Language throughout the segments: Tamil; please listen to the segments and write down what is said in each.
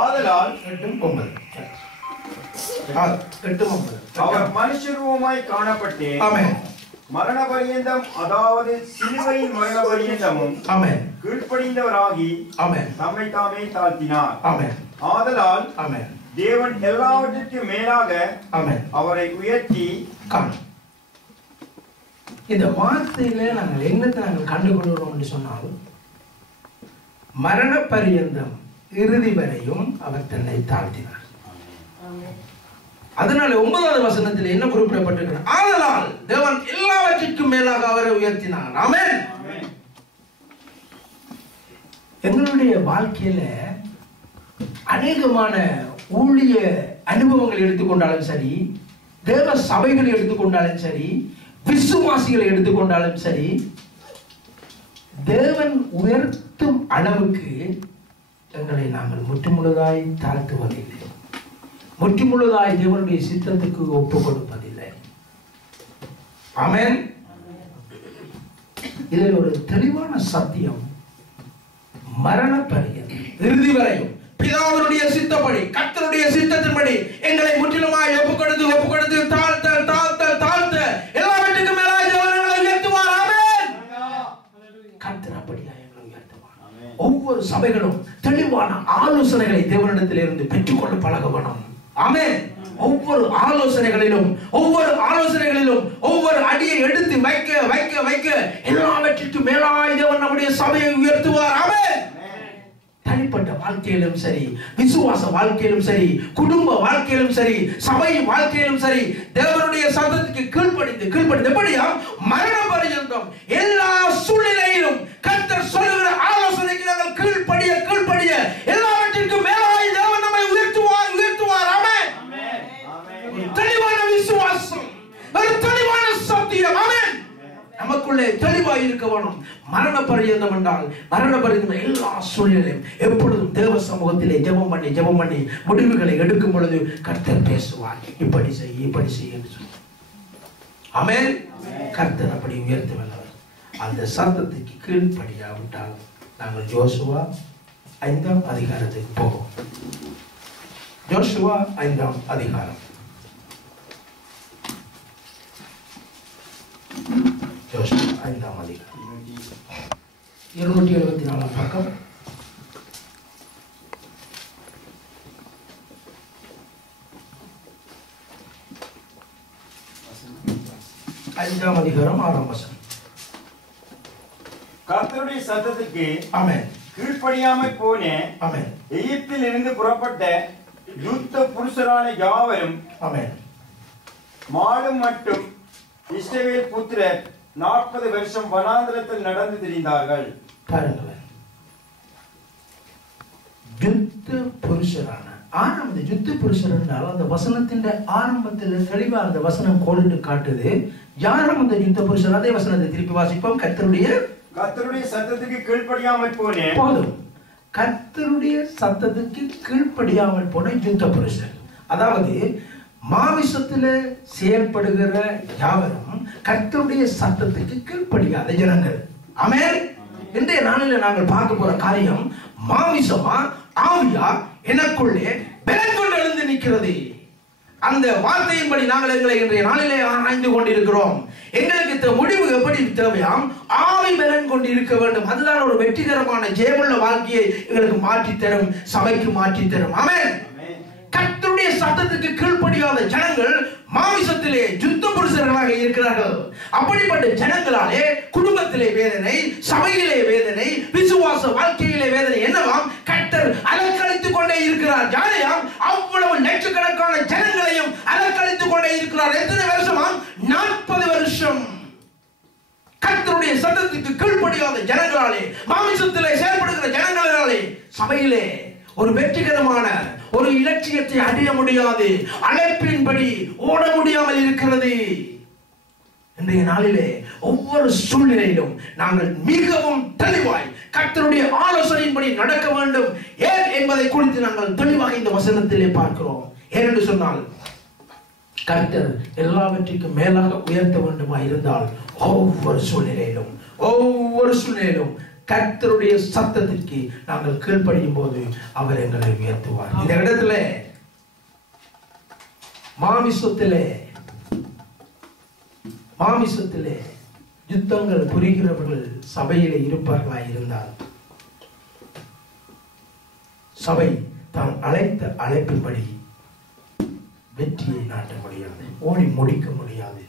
ஆதலால் 8:9 அவர் மனுஷரூபமாய் காணப்பட்டு ஆமென் மரண பரியந்தம், அதாவது சிலுவையின் மரண பரியந்தமும் ஆமென் கீழ்ப்படிந்தவராகி ஆமென் தம்மை தாமே தாழ்த்தினார். ஆமென் ஆதலால் ஆமென் தேவன் எல்லாவற்றிற்கும் மேலாக ஆமென் அவரை உயர்த்தி இந்த வார்த்தையில நாங்கள் என்னத்தை நாங்கள் கண்டுகொள்கிறோம் என்று சொன்னால், மரண பரியந்தம் இறுதி வரையும் அவர் தன்னை தாழ்த்தினார். அதனால 9வது வசனத்தில் என்ன குறிப்பிடப்பட்டிருக்கிறது? ஆதலால் தேவன் எல்லாவற்றிற்கும் மேலாக அவரை உயர்த்தினார். ஆமென். எங்களுடைய வாழ்க்கையில அநேகமான ஊழிய அனுபவங்களை எடுத்துக்கொண்டாலும் சரி, தேவ சபைகளை எடுத்துக்கொண்டாலும் சரி, விசுவாசிகளை எடுத்துக்கொண்டாலும் சரி, தேவன் உயர்த்தும் அளவுக்கு எங்களை நாங்கள் முற்றுமுழுதாய் தாழ்த்துவதில்லை, முற்றுமுழுதாய் தேவனுடைய சித்தத்துக்கு ஒப்புக் கொடுப்பதில்லை. ஆமென். இதில் ஒரு தெளிவான சத்தியம், மரண பரியந்தம் இறுதி வரையும் பிதாவினுடைய சித்தப்படி, கர்த்தருடைய சித்தத்தின்படி எங்களை முற்றிலுமாய் ஒப்புக்கொடுத்து தாழ்த்த எல்லாவற்றுக்கும் மேலாய் தேவனை உயர்த்துவார். ஆமென். கர்த்தர் அப்படியா எங்களை உயர்த்துவார். ஒவ்வொரு சபைகளும் தெளிவான ஆலோசனைகளை தேவனிடத்தில் இருந்து பெற்றுக்கொள்ள பழக வேணும். ஆமென். ஒவ்வொரு ஆலோசனைகளிலும் ஒவ்வொரு அடியை எடுத்து வைக்க எல்லாவற்றிற்கும் மேலாய் தேவன் நம்முடைய சபையை உயர்த்துவார். ஆமென். தனிப்பட்ட வாழ்க்கையிலும் சரி, விசுவாச வாழ்க்கையிலும் சரி, குடும்ப வாழ்க்கையிலும் சரி, சபை வாழ்க்கையிலும் சரி, தேவனுடைய சத்தத்துக்கு கீழ்ப்படிந்து எப்படியா மரண பரியந்தம் எல்லா சூழ்நிலையிலும் கர்த்தர் சொல்லுகிற ஆலோசனைக்கு நாங்கள் கீழ்ப்படிய எல்லாவற்றிற்கும் மேலாய் தேவன் நம்மை உயர்த்துவார். ஆமென். தெளிவான விசுவாசம், ஒரு தெளிவான சத்தியம். ஆமென். நமக்குள்ளே தெளிவாய் இருக்க வேணும். மரண பரியந்தம் என்றால் மரண பரியந்தம் எல்லா சூழ்நிலையும் எப்பொழுதும் தேவ சமூகத்திலே ஜெபம் பண்ணி முடிவுகளை எடுக்கும் பொழுது கர்த்தர் பேசுவார். இப்படி செய் என்று சொல்லி. ஆமென். கர்த்தர் அப்படி உயர்த்த வல்லவர். அந்த சத்தத்துக்கு கீழ்ப்படியாவிட்டால் நாங்கள் யோசுவா 5ஆம் அதிகாரத்துக்கு போவோம். யோசுவா 5ஆம் அதிகாரம். யோசுவா 5ஆம் அதிகாரம் 274 பக்கம். ஐந்தாம் அதிகாரம் 6ஆம் வசனம். கர்த்தருடைய சத்தத்துக்கு ஆமென் கீழ்ப்படியாமல் போன ஆமென் எகிப்தில் இருந்து புறப்பட்ட யுத்த புருஷரான யாவரும் ஆமென் மாடும் மட்டும் இஸ்ரவேல் புத்திரர் 40 வருஷம் வனாந்திரத்தில் நடந்து திரிந்தார்கள். பாருங்களேன், யுத்த புருஷரான ஆரம்பத்தில் யுத்த புருஷர் என்றால் அந்த வசனத்தின் ஆரம்பத்தில் தெளிவா அந்த வசனம் கோடிட்டு காட்டுது. யாரும் அந்த யுத்த புருஷர்? அதே வசனத்தை திருப்பி வாசிப்போம். கர்த்தருடைய சத்தத்துக்கு கீழ்ப்படியாமல் போனேன். போதும். கர்த்தருடைய சத்தத்துக்கு கீழ்ப்படியாமல் போன யுத்த புருஷர், அதாவது மாமிசத்தில் செயல்படுகிற யாவரும் கர்த்தருடைய சத்தத்துக்கு கீழ்ப்படியாத ஜனங்கள். ஆமென். இன்றைய நாளில் நாங்கள் பார்க்க போற காரியம், மாமிசமா ஆவியா எனக்குள்ளே பலன் கொண்டு எழுந்து நிற்கிறது. அந்த வார்த்தையின்படி நாங்கள் எங்களை இன்றைய நாளிலே ஆராய்ந்து கொண்டிருக்கிறோம். எங்களுக்கு முடிவு எப்படி தேவையாம்? ஆவி பலன் கொண்டு இருக்க வேண்டும். அதுதான் ஒரு வெற்றிகரமான ஜெயமுள்ள வாழ்க்கையை எங்களுக்கு மாற்றி தரும், சபைக்கு மாற்றி தரும். ஆமென். கர்த்தருடைய சத்தத்துக்கு கீழ்ப்படியாத ஜனங்கள் மாமிசத்திலே யுத்த புருஷர்களாக இருக்கிறார்கள். அப்படிப்பட்ட ஜனங்களாலே குடும்பத்திலே வேதனை, சபையிலே வேதனை, விசுவாச வாழ்க்கையிலே வேதனை. என்னவாம்? கர்த்தர் அலக்கழித்துக் கொண்டே இருக்கிறார். யாரையாம்? அவ்வளவு லட்சக்கணக்கான ஜனங்களையும் அலக்கழித்துக் கொண்டே இருக்கிறார். எத்தனை வருஷமாம்? 40 வருஷம். கர்த்தருடைய சத்தத்துக்கு கீழ்ப்படியாத ஜனங்களாலே, மாமிசத்திலே செயல்படுகிற ஜனங்களாலே சபையிலே ஒரு வெற்றிகரமான ஒரு இலட்சியத்தை அடைய முடியாது, அழைப்பின்படி ஓட முடியாமல் இருக்கிறது. இன்றைய நாளிலே ஒவ்வொரு சூழ்நிலையிலும் நாங்கள் மிகவும் தெளிவாய் கர்த்தருடைய ஆலோசனையின்படி நடக்க வேண்டும். ஏன் என்பதை குறித்து நாங்கள் தெளிவாக இந்த வசனத்திலே பார்க்கிறோம். ஏனென்று சொன்னால், கர்த்தர் எல்லாவற்றிற்கும் மேலாக உயர்த்த வேண்டுமா இருந்தால் ஒவ்வொரு சூழ்நிலையிலும் கர்த்தருடைய சத்தத்திற்கு நாங்கள் கீழ்ப்படியும் போது அவர் எங்களை உயர்த்துவார். இந்த இடத்துல மாமிசத்திலே யுத்தங்கள் புரிகிறவர்கள் சபையிலே இருப்பார்களாய் இருந்தால் சபை தான் அழைத்த அழைப்பின்படி வெற்றியை நாட்ட முடியாது, ஓடி முடிக்க முடியாது.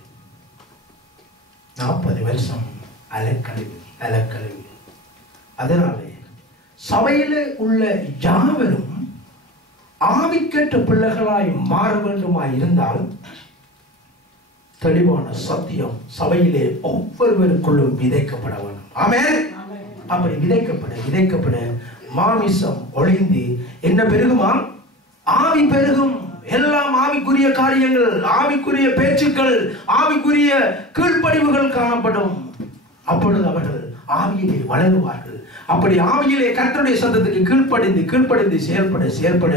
40 வருஷம் அலக்கழிவு. அதனாலே சபையிலே உள்ள யாவரும் ஆவிக்கேற்ற பிள்ளைகளாய் மாற வேண்டுமாய் இருந்தால் தெளிவான சத்தியம் சபையிலே ஒவ்வொருவருக்குள்ளும் விதைக்கப்பட வேண்டும். ஆமென். அப்படி விதைக்கப்பட மாமிசம் ஒளிந்து என்ன பெருகுமா? ஆவி பெருகும். எல்லாம் ஆவிக்குரிய காரியங்கள், ஆவிக்குரிய பேச்சுக்கள், ஆவிக்குரிய கீழ்ப்படிவுகள் காணப்படும். அப்பொழுது அவர்கள் ஆவியிலே வளருவார்கள். அப்படி ஆவியிலே கர்த்தருடைய சத்தத்துக்கு கீழ்ப்படிந்து செயல்பட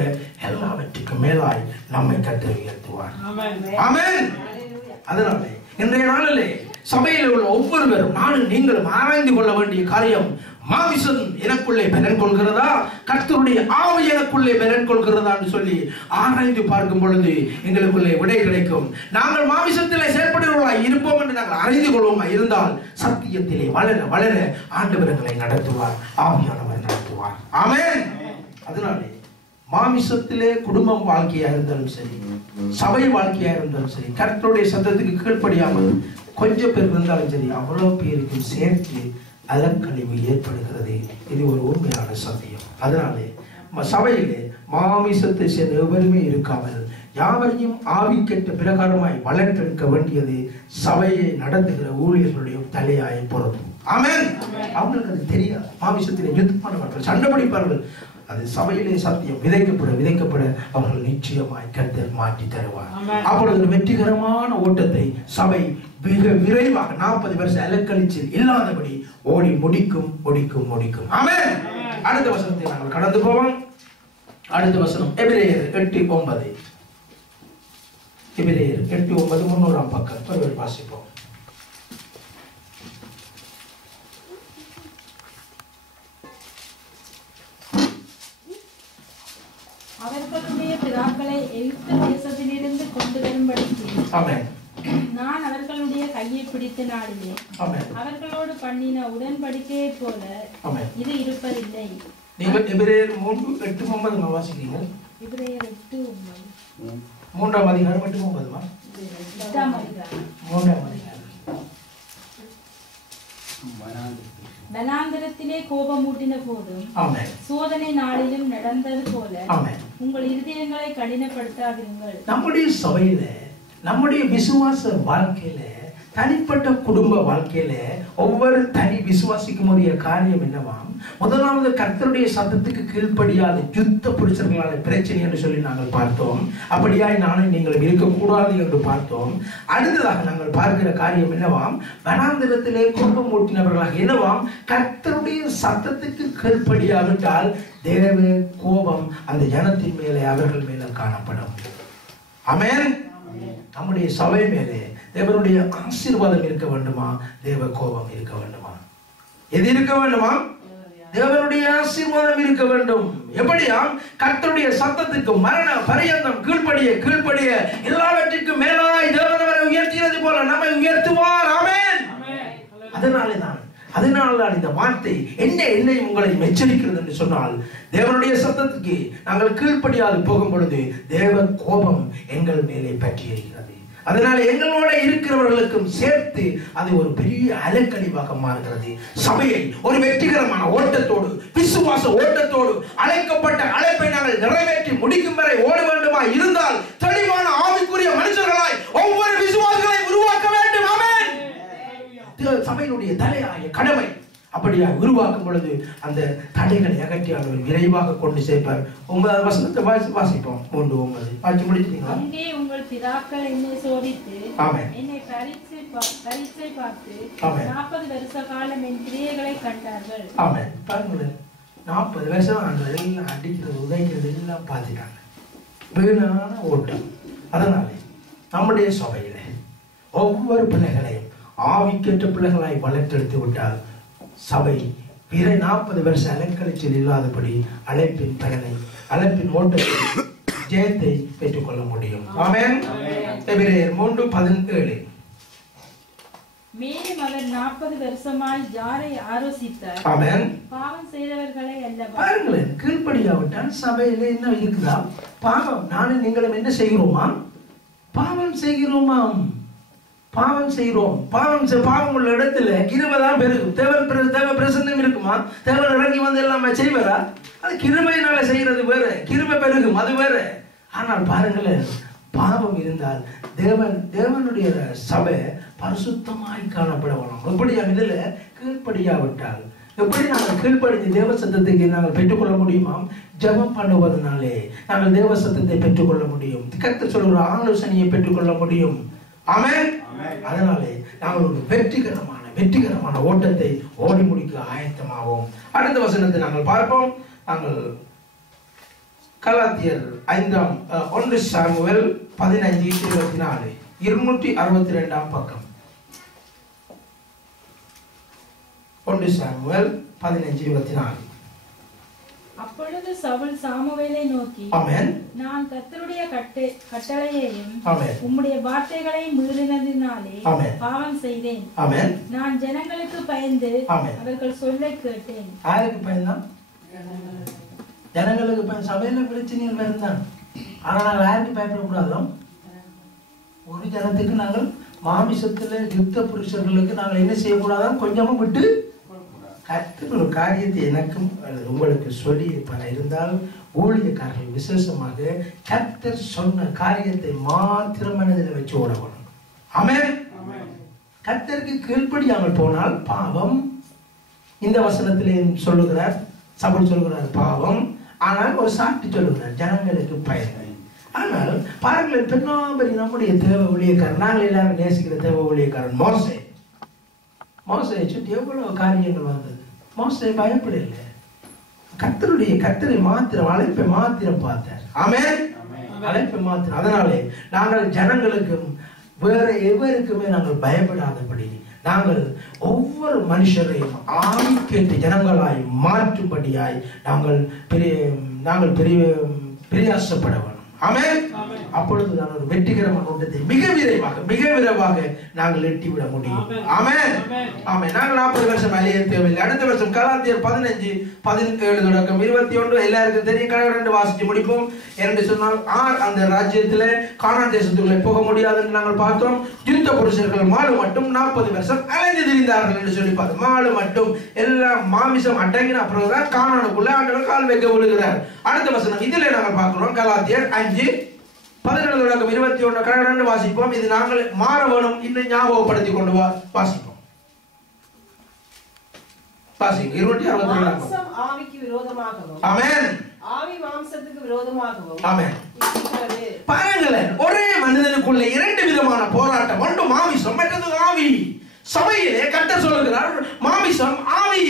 எல்லாவற்றுக்கும் மேலாய் நம்மை கர்த்தர் உயர்த்துவார். ஆமென். அதனாலே இன்றைய நாளிலே சபையில் உள்ள ஒவ்வொருவரும் நானும் நீங்களும் ஆராய்ந்து கொள்ள வேண்டிய காரியம், மாமிசம் எனக்குள்ளே பலன் கொள்கிறதா, கர்த்தருடைய ஆவி எனக்குள்ளே பலன் கொள்கிறதா என்று சொல்லி ஆராய்ந்து பார்க்கும் பொழுது எங்களுக்குள்ளே விடை கிடைக்கும். நாங்கள் மாமிசத்திலே செயல்படுகிறவர்களாய் இருப்போம் என்று நாங்கள் அறிந்து கொள்வோமா இருந்தால் சத்தியத்திலே வளர ஆண்டவர் எங்களை நடத்துவார், ஆவியானவர் நடத்துவார். ஆமென். அதனாலே மாமிசத்திலே குடும்பம் வாழ்க்கையா இருந்தாலும் சரி, சபை வாழ்க்கையா இருந்தாலும் சரி, கர்த்தருடைய சத்தத்துக்கு கீழ்ப்படியாமல் கொஞ்சம் பேர் இருந்தாலும் சரி, அவ்வளவு பேருக்கு சேர்த்து அலக்கழிவு ஏற்படுகிறது. இது ஒரு உண்மையான சத்தியம். அதனாலே சபையிலே மாமிசத்தை சேர்ந்த எவருமே இருக்காமல் யாவரையும் ஆவிக்கேற்ற பிரகாரமாய் வளர்த்தெடுக்க வேண்டியது சபையை நடத்துகிற ஊழியர்களுடைய தலையாய பொறுப்பு. ஆமென். அவங்களுக்கு அது தெரியாது. மாமிசத்திலே யுத்தமானவர்கள், சண்டை பிடிப்பார்கள். அது சபையிலே சத்தியம் விதைக்கப்பட அவர்கள் நிச்சயமாய் கர்த்தர் மாற்றி தருவார். அப்பொழுது வெற்றிகரமான ஓட்டத்தை சபை மிக விரைவாக 40 வருஷம் அலக்கழிச்சு இல்லாதபடி ஓடி முடிக்கும். ஆமென். அடுத்த வசனத்தை நாங்கள் கடந்து போவோம். அடுத்த வசனம் எபிரேயர் 8:9. எபிரேயர் 8:9 300ஆம் பக்கம் வாசிப்போம். அவர்களுடைய பிதாக்களை எகிப்து தேசத்திலிருந்து கொண்டு வரும்படிக்கு நான் அவர்களுடைய கையை பிடித்த நாளிலே அவர்களோடு பண்ணின உடன்படிக்கையை போல இது இருப்பதில்லை. நீங்கள் எபிரேயர் 3:8-9 வாசிக்கிறீங்க. எபிரேயர் 8:9 3ஆம் அதிகாரம் 8-9 8ஆம் அதிகாரம் 3ஆம் அதிகாரம். வனாந்தரத்திலே கோபமூட்டின போதும் சோதனை நாளிலும் நடந்தது போல உங்கள் இருதயங்களை கடினப்படுத்தாதீர்கள். நம்முடைய சபையில, நம்முடைய விசுவாச வாழ்க்கையில, தனிப்பட்ட குடும்ப வாழ்க்கையில ஒவ்வொரு தனி விசுவாசிக்கும் உரிய காரியம் என்னவாம்? முதலாவது கர்த்தருடைய சத்தத்துக்கு கீழ்ப்படியாத யுத்த புருஷர்களான பிரச்சனை என்று சொல்லி நாங்கள் பார்த்தோம். அப்படியாய் நானும் நீங்கள் இருக்கக்கூடாது என்று பார்த்தோம். அடுத்ததாக நாங்கள் பார்க்கிற காரியம் என்னவாம்? வனாந்திரத்திலே கோபம் ஊட்டினவர்களாக என்னவாம்? கர்த்தருடைய சத்தத்துக்கு கீழ்ப்படியாவிட்டால் தேவ கோபம் அந்த ஜனத்தின் மேலே, அவர்கள் மேலே காணப்படும். ஆமென். நம்முடைய சபை மேலே தேவனுடைய ஆசீர்வாதம் இருக்க வேண்டுமா? தேவ கோபம் இருக்க வேண்டுமா? எது இருக்க வேண்டுமா? தேவனுடைய ஆசீர்வாதம் இருக்க வேண்டும். எப்படியா? கர்த்தருடைய சத்தத்துக்கு மரண பரியந்தம் கீழ்ப்படிய எல்லாவற்றிற்கும் மேலாய் தேவன் அவரை உயர்த்தியது போல நம்மை உயர்த்துவார். ஆமென். அதனால்தான் இந்த வார்த்தை என்னை உங்களை எச்சரிக்கிறது என்று சொன்னால், தேவனுடைய சத்தத்துக்கு நாங்கள் கீழ்ப்படியாது போகும் பொழுது தேவ கோபம் எங்கள் மேலே பற்றி இருக்கிறது. அதனால எங்களோட இருக்கிறவர்களுக்கும் சேர்த்து அது ஒரு பெரிய அலக்கழிவாக மாறுகிறது. சபையை ஒரு வெற்றிகரமான ஓட்டத்தோடு, விசுவாச ஓட்டத்தோடு அழைக்கப்பட்ட அழைப்பை நாங்கள் நிறைவேற்றி முடிக்கும் வரை ஓட வேண்டுமா இருந்தால் தெளிவான ஆவிக்குரிய மனுஷர்களாய் ஒவ்வொரு விசுவாசிகளை உருவாக்க வேண்டும். ஆமென். சபையினுடைய தலையாய கடமை அப்படியா உருவாக்கும் பொழுது அந்த தடைகளை அகற்றி அவர் விரைவாக கொண்டு சேர்ப்பார். 9வது வசனத்தை வாசிப்போம். 3:9 வாசி முடிச்சிட்டீங்களா? அங்கே உங்கள் பிதாக்கள் என்னை சோதித்து ஆமென் என்னை பரீட்சை பார்த்து 40 வருஷ காலம் என் கிரியைகளை கண்டார்கள். ஆமென். பாருங்களேன், 40 வருஷம் அந்த எல்லாம் அடிக்கிறது உதைக்கிறது எல்லாம் பார்த்துட்டாங்க. வீணான ஓட்டம். அதனால நம்முடைய சபையில ஒவ்வொரு பிள்ளைகளையும் ஆவிக்கேற்ற பிள்ளைகளாய் வளர்த்தெடுத்து விட்டால் சபை பிற 40 வருஷ அலைக்கழிச்சல் இல்லாதபடி அழைப்பின் பலனை, அழைப்பின் ஓட்டத்தை, ஜெயத்தை பெற்றுக்கொள்ள முடியும். ஆமென். எபிரேயர் 3:17. மேலும் அவர் 40 வருஷமாய் யாரை ஆலோசித்தார்? ஆமென். பாவம் செய்தவர்களை அல்லவா? பாருங்களேன், கீழ்ப்படியாவிட்டால் சபையில என்ன இருக்குதா? பாவம். நானும் நீங்களும் என்ன செய்கிறோமா? பாவம் செய்கிறோமாம். பாவம் செய்கிறோம். பாவம் உள்ள இடத்துல கிருபைதான் பெருகும். தேவ பிரசன்னம் இருக்குமா? தேவன் இறங்கி வந்து எல்லாமே செய்வாரா? அது கிருபையினால செய்யறது வேற, கிருபை பெருகும், அது வேற. ஆனால் பாருங்களேன், பாவம் இருந்தால் தேவனுடைய சபை பரிசுத்தமாய் காணப்பட வேணும். எப்படியா இதுல கீழ்ப்படியாவிட்டால் எப்படி நாங்கள் கீழ்ப்படிந்து தேவ சத்தத்தை நாங்கள் பெற்றுக்கொள்ள முடியுமா? ஜெபம் பண்ணுவதனாலே நாங்கள் தேவ சத்தத்தை பெற்றுக்கொள்ள முடியும். கர்த்தர் சொல்கிற ஆலோசனையை பெற்றுக்கொள்ள முடியும். ஆமென். அதனாலே நாங்கள் ஒரு வெற்றிகரமான ஓட்டத்தை ஓடி முடிக்க ஆயத்தமாவோம். அடுத்த வசனத்தை நாங்கள் பார்ப்போம். நாங்கள் கலாத்தியர் 1 சாமுவேல் 15:24 262 பக்கம். 1 சாமுவேல் 15:24. அப்பொழுது சவுல் சாமுவேலை நோக்கி, ஆமென், நான் கர்த்தருடைய கட்டளையையும் ஆமென், உம்முடைய வார்த்தைகளையும் மீறினதினாலே ஆமென், பாவம் செய்தேன். ஆமென். நான் ஜனங்களுக்கு பயந்து ஆமென். அவர்கள் சொல்லை கேட்டேன். யாருக்கு பயந்தான்? ஜனங்களுக்கு பயன். சபையில பிரச்சனைகள் இருந்தான். ஆனா நாங்கள் யாருக்கு பயப்படக்கூடாதோ? ஒரு ஜனத்துக்கு நாங்கள் மாமிசத்துல யுத்த புருஷர்களுக்கு நாங்கள் என்ன செய்யக்கூடாதான்? கொஞ்சமும் விட்டு கர்த்தர் ஒரு காரியத்தை எனக்கும் உங்களுக்கு சொல்லி பல இருந்தால் ஊழியக்காரர்கள் விசேஷமாக கர்த்தர் சொன்ன காரியத்தை மாத்திரம் மனதில் வச்சு ஓடணும். ஆமென். கர்த்தருக்கு கீழ்ப்படியாமல் போனால் பாவம். இந்த வசனத்திலே சொல்லுகிறார், சபை சொல்லுகிறார் பாவம். ஆனால் ஒரு சாட்சி சொல்லுகிறார், ஜனங்களுக்கு பயன். ஆனால் பாருங்கள், பெண்ணாபரி நம்முடைய தேவ ஊழியக்காரன், நாங்கள் எல்லாரும் நேசிக்கிற தேவ ஊழியக்காரன் மோசையை சுற்றி எவ்வளவு காரியங்கள் வந்தது. மோசை பயப்படவில்லை. கர்த்தரை மாத்திரம், அழைப்பை மாத்திரம் பார்த்தார். ஆமென். அழைப்பை மாத்திரம். அதனாலே நாங்கள் ஜனங்களுக்கும் வேற எவருக்குமே நாங்கள் பயப்படாதபடி நாங்கள் ஒவ்வொரு மனுஷரையும் ஆவிக்கேற்ற ஜனங்களாய் மாற்றும்படியாய் நாங்கள் பிரயாசப்பட வேண்டும். ஆமென். அப்பொழுதுதான் ஒரு வெற்றிகரமான ஓட்டத்தை மிக விரைவாக நாங்கள் எட்டிவிட முடியும். ஆமென். ஆமென். நாங்கள் 40 வருஷம் அலைய தேவையில்லை. அடுத்த வருஷம் கலாத்தியர் 15:17 தொடக்கம் 21 எல்லாருக்கும் தெரியும். கடை வாசிச்சு முடிப்போம். என்று சொன்னால் அந்த ராஜ்யத்திலே கானான் தேசத்துக்குள்ளே போக முடியாது என்று நாங்கள் பார்த்தோம். யுத்த புருஷர்கள் மாலு மட்டும் 40 வருஷம் அலைந்து திரிந்தார்கள் என்று சொல்லி பார்த்தோம். மாலு மட்டும் எல்லாம் மாமிசம் அடங்கின அப்புறம் கானானுக்குள்ளே ஆண்டவர் கால் வைக்க விழுகிறார். அடுத்த வசனம் இதிலே நாங்கள் பார்க்கிறோம். கலாத்தியர் 5:17 தொடக்கம் 21 கடை வாசிப்போம். இது நாங்கள் மாற வேணும் இன்னும் ஞாபகப்படுத்தி கொண்டு வாசிப்போம். வாசிங்க 262. ஆவிக்கு விரோதமாகவும், ஆமென், ஆவி மாம்சத்துக்கு விரோதமாகவும், ஆமென். பாருங்களேன், ஒரே மனிதனுக்குள்ள 2 விதமான போராட்டம். ஒன்று மாமிசம், மற்றது ஆவி. சபையிலே கர்த்தர் சொல்லுகிறார், மாமிசம் ஆவி.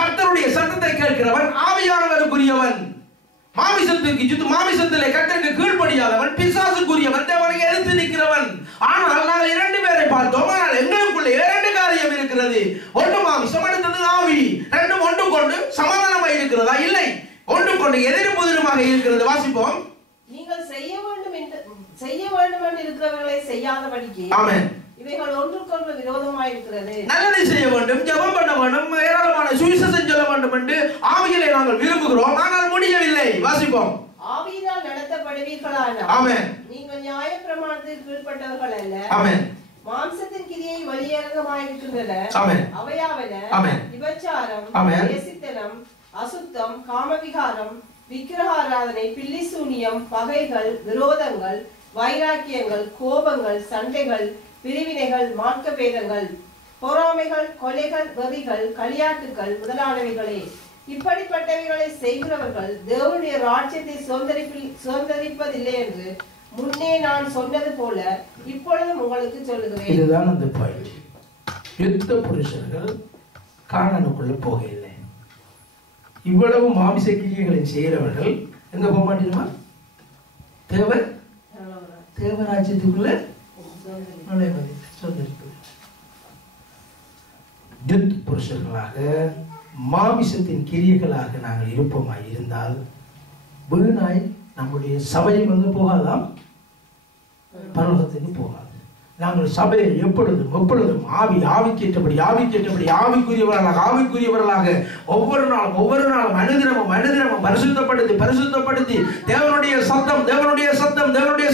கர்த்தருடைய சத்தத்தை கேட்கிறவன் ஆவியானவருக்குரியவன். மாமிசத்திலே கர்த்தருக்கு கீழ்ப்படியாதவன் பிசாசுக்குரியவன், தேவனை எதிர்த்து நிற்கிறவன். ஆனால் நாங்கள் 2 பேரை பார்த்தோம். ஆனால் எங்களுக்குள்ளே 2 காரியம் இருக்கிறது. ஒன்று மாமிசம், அடுத்தது ஆவி. 2 ஒன்று கொண்டு சமாதானமாக இருக்கிறதா? இல்லை, ஒன்று கொண்டு எதிரும் புதிருமாக இருக்கிறது. வாசிப்போம். நீங்கள் செய்ய வேண்டும் என்று இருக்கிறவர்களை செய்யாதபடிக்கு, ஆமென், இவைகள் ஒன்றுக்கொன்று விரோதமாய் இருக்கிறது. நல்லதை செய்ய வேண்டும், ஜெபம் பண்ண வேண்டும், ஏராளமான சுவிசேஷம் சொல்ல வேண்டும் என்று ஆவியிலே நாங்கள் விரும்புகிறோம். ஆனால் முடியவில்லை. வாசிப்போம். ஆவியினால் நடத்தப்படுவீர்களானால், ஆமென், நீங்கள் நியாயப்பிரமாணத்திற்கு கீழ்ப்பட்டவர்கள் அல்ல. ஆமென். மாம்சத்தின் கிரியை வெளியரங்கமாயிருக்கின்றன. ஆமென். அவையாவன, ஆமென், விபச்சாரம், வேசித்தனம், அசுத்தம், காமவிகாரம், விக்கிரகாராதனை, பில்லிசூனியம், பகைகள், விரோதங்கள், வைராக்கியங்கள், கோபங்கள், சண்டைகள், பிரிவினைகள், மார்க்கபேதங்கள், பொறாமைகள், கொலைகள், வெறிகள், களியாட்டுகள் முதலானவைகளே. இப்படிப்பட்டவைகளை செய்கிறவர்கள் தேவனுடைய ராஜ்யத்தை சுதந்தரிப்பதில்லை என்று முன்னே நான் சொன்னது போல இப்பொழுதும் உங்களுக்கு சொல்லுகிறேன். இதுதான் அந்த பாயிண்ட். யுத்த புருஷர்கள் கானானுக்குள்ள போகவில்லை. இவ்வளவு மாமிச கிரியைகளை செய்கிறவர்கள் எங்க போக மாட்டேங்குமா? தேவராஜ்யத்துக்குள்ள நுழைவது. புருஷர்களாக மாமிசத்தின் கிரியைகளாக நாங்கள் இருப்போமாய் இருந்தால் வீணாய் நம்முடைய சபையும் வந்து போகாதாம், பரலோகத்துக்கு போகாது. நாங்கள் சபையை எப்பொழுதும் ஆவிக்கேற்றபடி ஆவிக்குரியவர்களாக ஒவ்வொரு நாளும் அனுதினமும் பரிசுத்தப்படுத்தி தேவனுடைய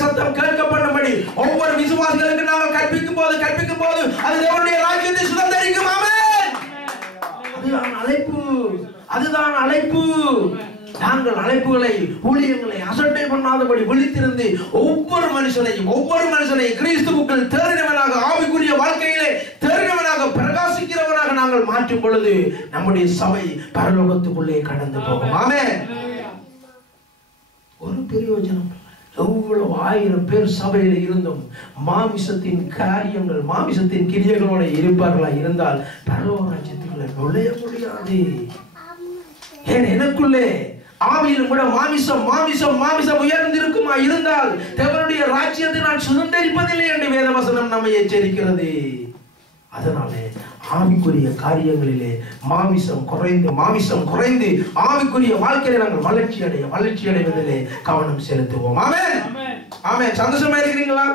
சத்தம் கேட்கப்படும்படி ஒவ்வொரு விசுவாசிகளுக்கு நாங்கள் கற்பிக்கும் போது அது தேவனுடைய ராஜ்யத்தை சுதந்தரிக்கும். ஆமென். அதுதான் அழைப்பு. நாங்கள் அழைப்புகளை ஊழியங்களை அசட்டை பண்ணாதபடி விழித்திருந்து ஒவ்வொரு மனுஷனையும் கிறிஸ்துவுக்குள் தேறினவனாக, ஆவிக்குரிய வாழ்க்கையிலே தேறினவனாக, பிரகாசிக்கிறவனாக நாங்கள் மாற்றும் பொழுது நம்முடைய சபை பரலோகத்துக்குள்ளே கடந்து போகும். ஆமென். ஒரு பிரயோஜனம் எவ்வளவு 1000 பேர் சபையில் இருந்தும் மாமிசத்தின் காரியங்கள், மாமிசத்தின் கிரியைகளோட இருப்பார்களா இருந்தால் பரலோக ராஜ்யத்துக்குள்ளே நுழைய முடியாது. ஏன் எனக்குள்ளே ஆவியிலும் கூட மாமிசம் உயர்ந்திருக்குமா இருந்தால் தேவனுடைய ராஜ்யத்தை நான் சுதந்தரிப்பதில்லை என்று வேதவசனம் நம்மை எச்சரிக்கிறது. அதனாலே ஆவிக்குரிய காரியங்களிலே மாமிசம் குறைந்து ஆவிக்குரிய வாழ்க்கையில நாங்கள் வளர்ச்சி அடைவதிலே கவனம் செலுத்துவோம். ஆமென். ஆமென். சந்தோஷமா இருக்கிறீங்களா?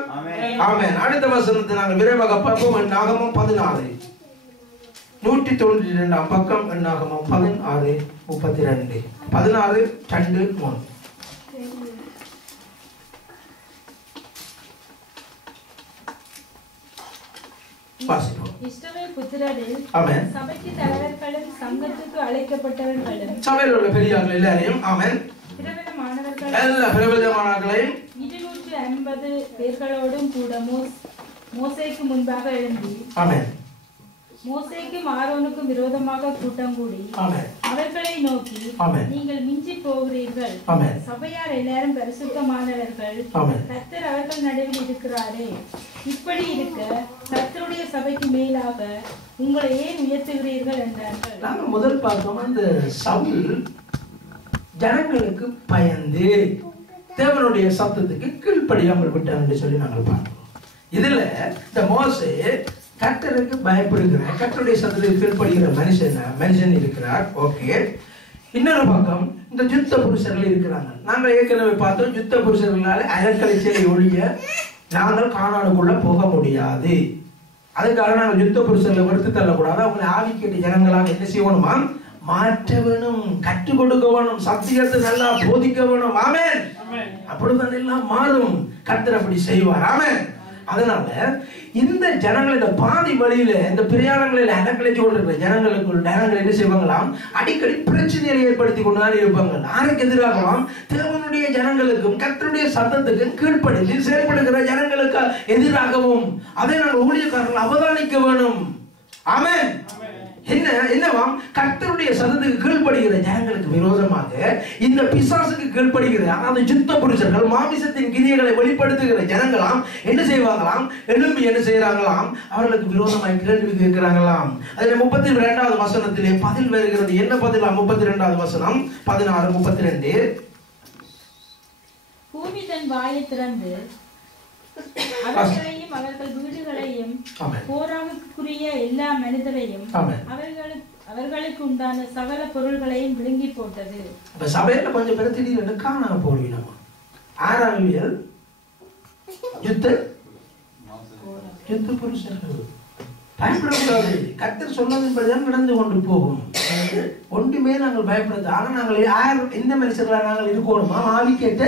ஆமென். அடுத்த வசனத்தை நாங்கள் விரைவாக பார்ப்போம். என்னாகமம் 16 192 பக்கம். என்னாகமம் 16:32 16:2-3. இஸ்ரவேல் புத்திரரில் சபைக்கு தலைவர்களும் சங்கத்துக்கு அழைக்கப்பட்டவர்களும் சபையில் உள்ள பெரியார்கள் எல்லாரையும் பிரபலமானவர்களையும் 250 பேர்களோடும் கூட மோசேக்கு முன்பாக எழும்பி மோசேக்கும் ஆரோனுக்கும் விரோதமாக கூட்டம் கூடி அவர்களை நோக்கி, நீங்கள் மிஞ்சி போகிறீர்கள், சபையார் எல்லாரும் பரிசுத்தமானவர்கள், கர்த்தர் அவர்கள் நடுவில் இருக்கிறாரே, இப்படி இருக்க கர்த்தருடைய சபைக்கு மேலாக உங்களை ஏன் உயர்த்துகிறீர்கள் என்றார்கள். நாங்கள் முதல் பார்த்தோம், அந்த சவுல் ஜனங்களுக்கு பயந்து தேவனுடைய சத்தத்துக்கு கீழ்ப்படியாமல் விட்டார் என்று சொல்லி நாங்கள் பார்த்தோம். இதுல இந்த மோசே கர்த்தருக்கு பயப்படுகிற, கர்த்தருடைய சத்தத்துக்கு கீழ்ப்படுகிற மனுஷன் இருக்கிறார். ஓகே. இன்னொரு பக்கம் இந்த யுத்த புருஷர்கள் இருக்கிறாங்க. நாங்கள் ஏற்கனவே பார்த்தோம், யுத்த புருஷர்களால அறக்கலைச்சலை ஒழிய நாங்கள் கானானுக்குள்ள போக முடியாது. அதுக்காக நாங்கள் யுத்த புருஷர்களை வெறுத்து தள்ளக்கூடாது. அவங்களை ஆவிக்கேட்ட ஜனங்களாக என்ன செய்யணுமா? மாற்ற வேணும், கற்றுக் கொடுக்க வேணும், சத்தியத்தை நல்லா போதிக்க வேணும். ஆமென். அப்பொழுதுதான் எல்லாம் மாறும். கர்த்தர் அப்படி செய்வார். ஆமென். அதனால இந்த ஜனங்கள் இந்த பாதி வழியில இந்த பிரயாணங்களில் அடக்கலைச்சு கொண்டிருக்கிற ஜனங்கள் என்ன செய்வாங்களாம்? அடிக்கடி பிரச்சனைகளை ஏற்படுத்தி கொண்டுதான் இருப்பாங்க. யாருக்கு எதிராகலாம்? தேவனுடைய ஜனங்களுக்கும் கர்த்தருடைய சத்தத்துக்கும் கீழ்ப்படிந்து செயல்படுகிற ஜனங்களுக்கு எதிராகவும். அதை நாங்கள் ஊழியக்காரர்கள் அவதானிக்க வேணும். ஆமென். என்னவாம்? கர்த்தருடைய சத்தத்துக்கு கீழ்ப்படுகிற ஜனங்களுக்கு விரோதமாக இந்த பிசாசுக்கு கீழ்ப்படுகிற, அதாவது யுத்த புருஷர்கள் மாமிசத்தின் கிரியைகளை வெளிப்படுத்துகிற ஜனங்களாம் என்ன செய்வாங்களாம்? எழும்பி என்ன செய்யறாங்களாம்? அவர்களுக்கு விரோதமாக கேள்வி கேட்கிறாங்களாம். அதுல 32வது வசனத்திலே பதில் வருகிறது. என்ன பதிலாம்? 32வது வசனம் 16:32. பூமி தன் வாயை திறந்து அவர்களையும் அவர்கள் வீடுகளையும் போராவுக்குரிய எல்லா மனிதரையும் அவர்களுக்கு உண்டான சகல பொருள்களையும் விழுங்கி போட்டது. சபையில கொஞ்சம் பேர் திடீர்னு காணாம போடுவீங்க. ஆறாவியல் யுத்த புருஷர்கள் பயப்படக்கூடாது. கர்த்தர் சொன்னதின்படிதான் நடந்து கொண்டு போகும். ஒன்றுமே நாங்கள் பயப்படுறது. ஆனா நாங்கள் யார் எந்த மனுஷர்களா நாங்கள் இருக்கணுமா? ஆவிக்கேட்ட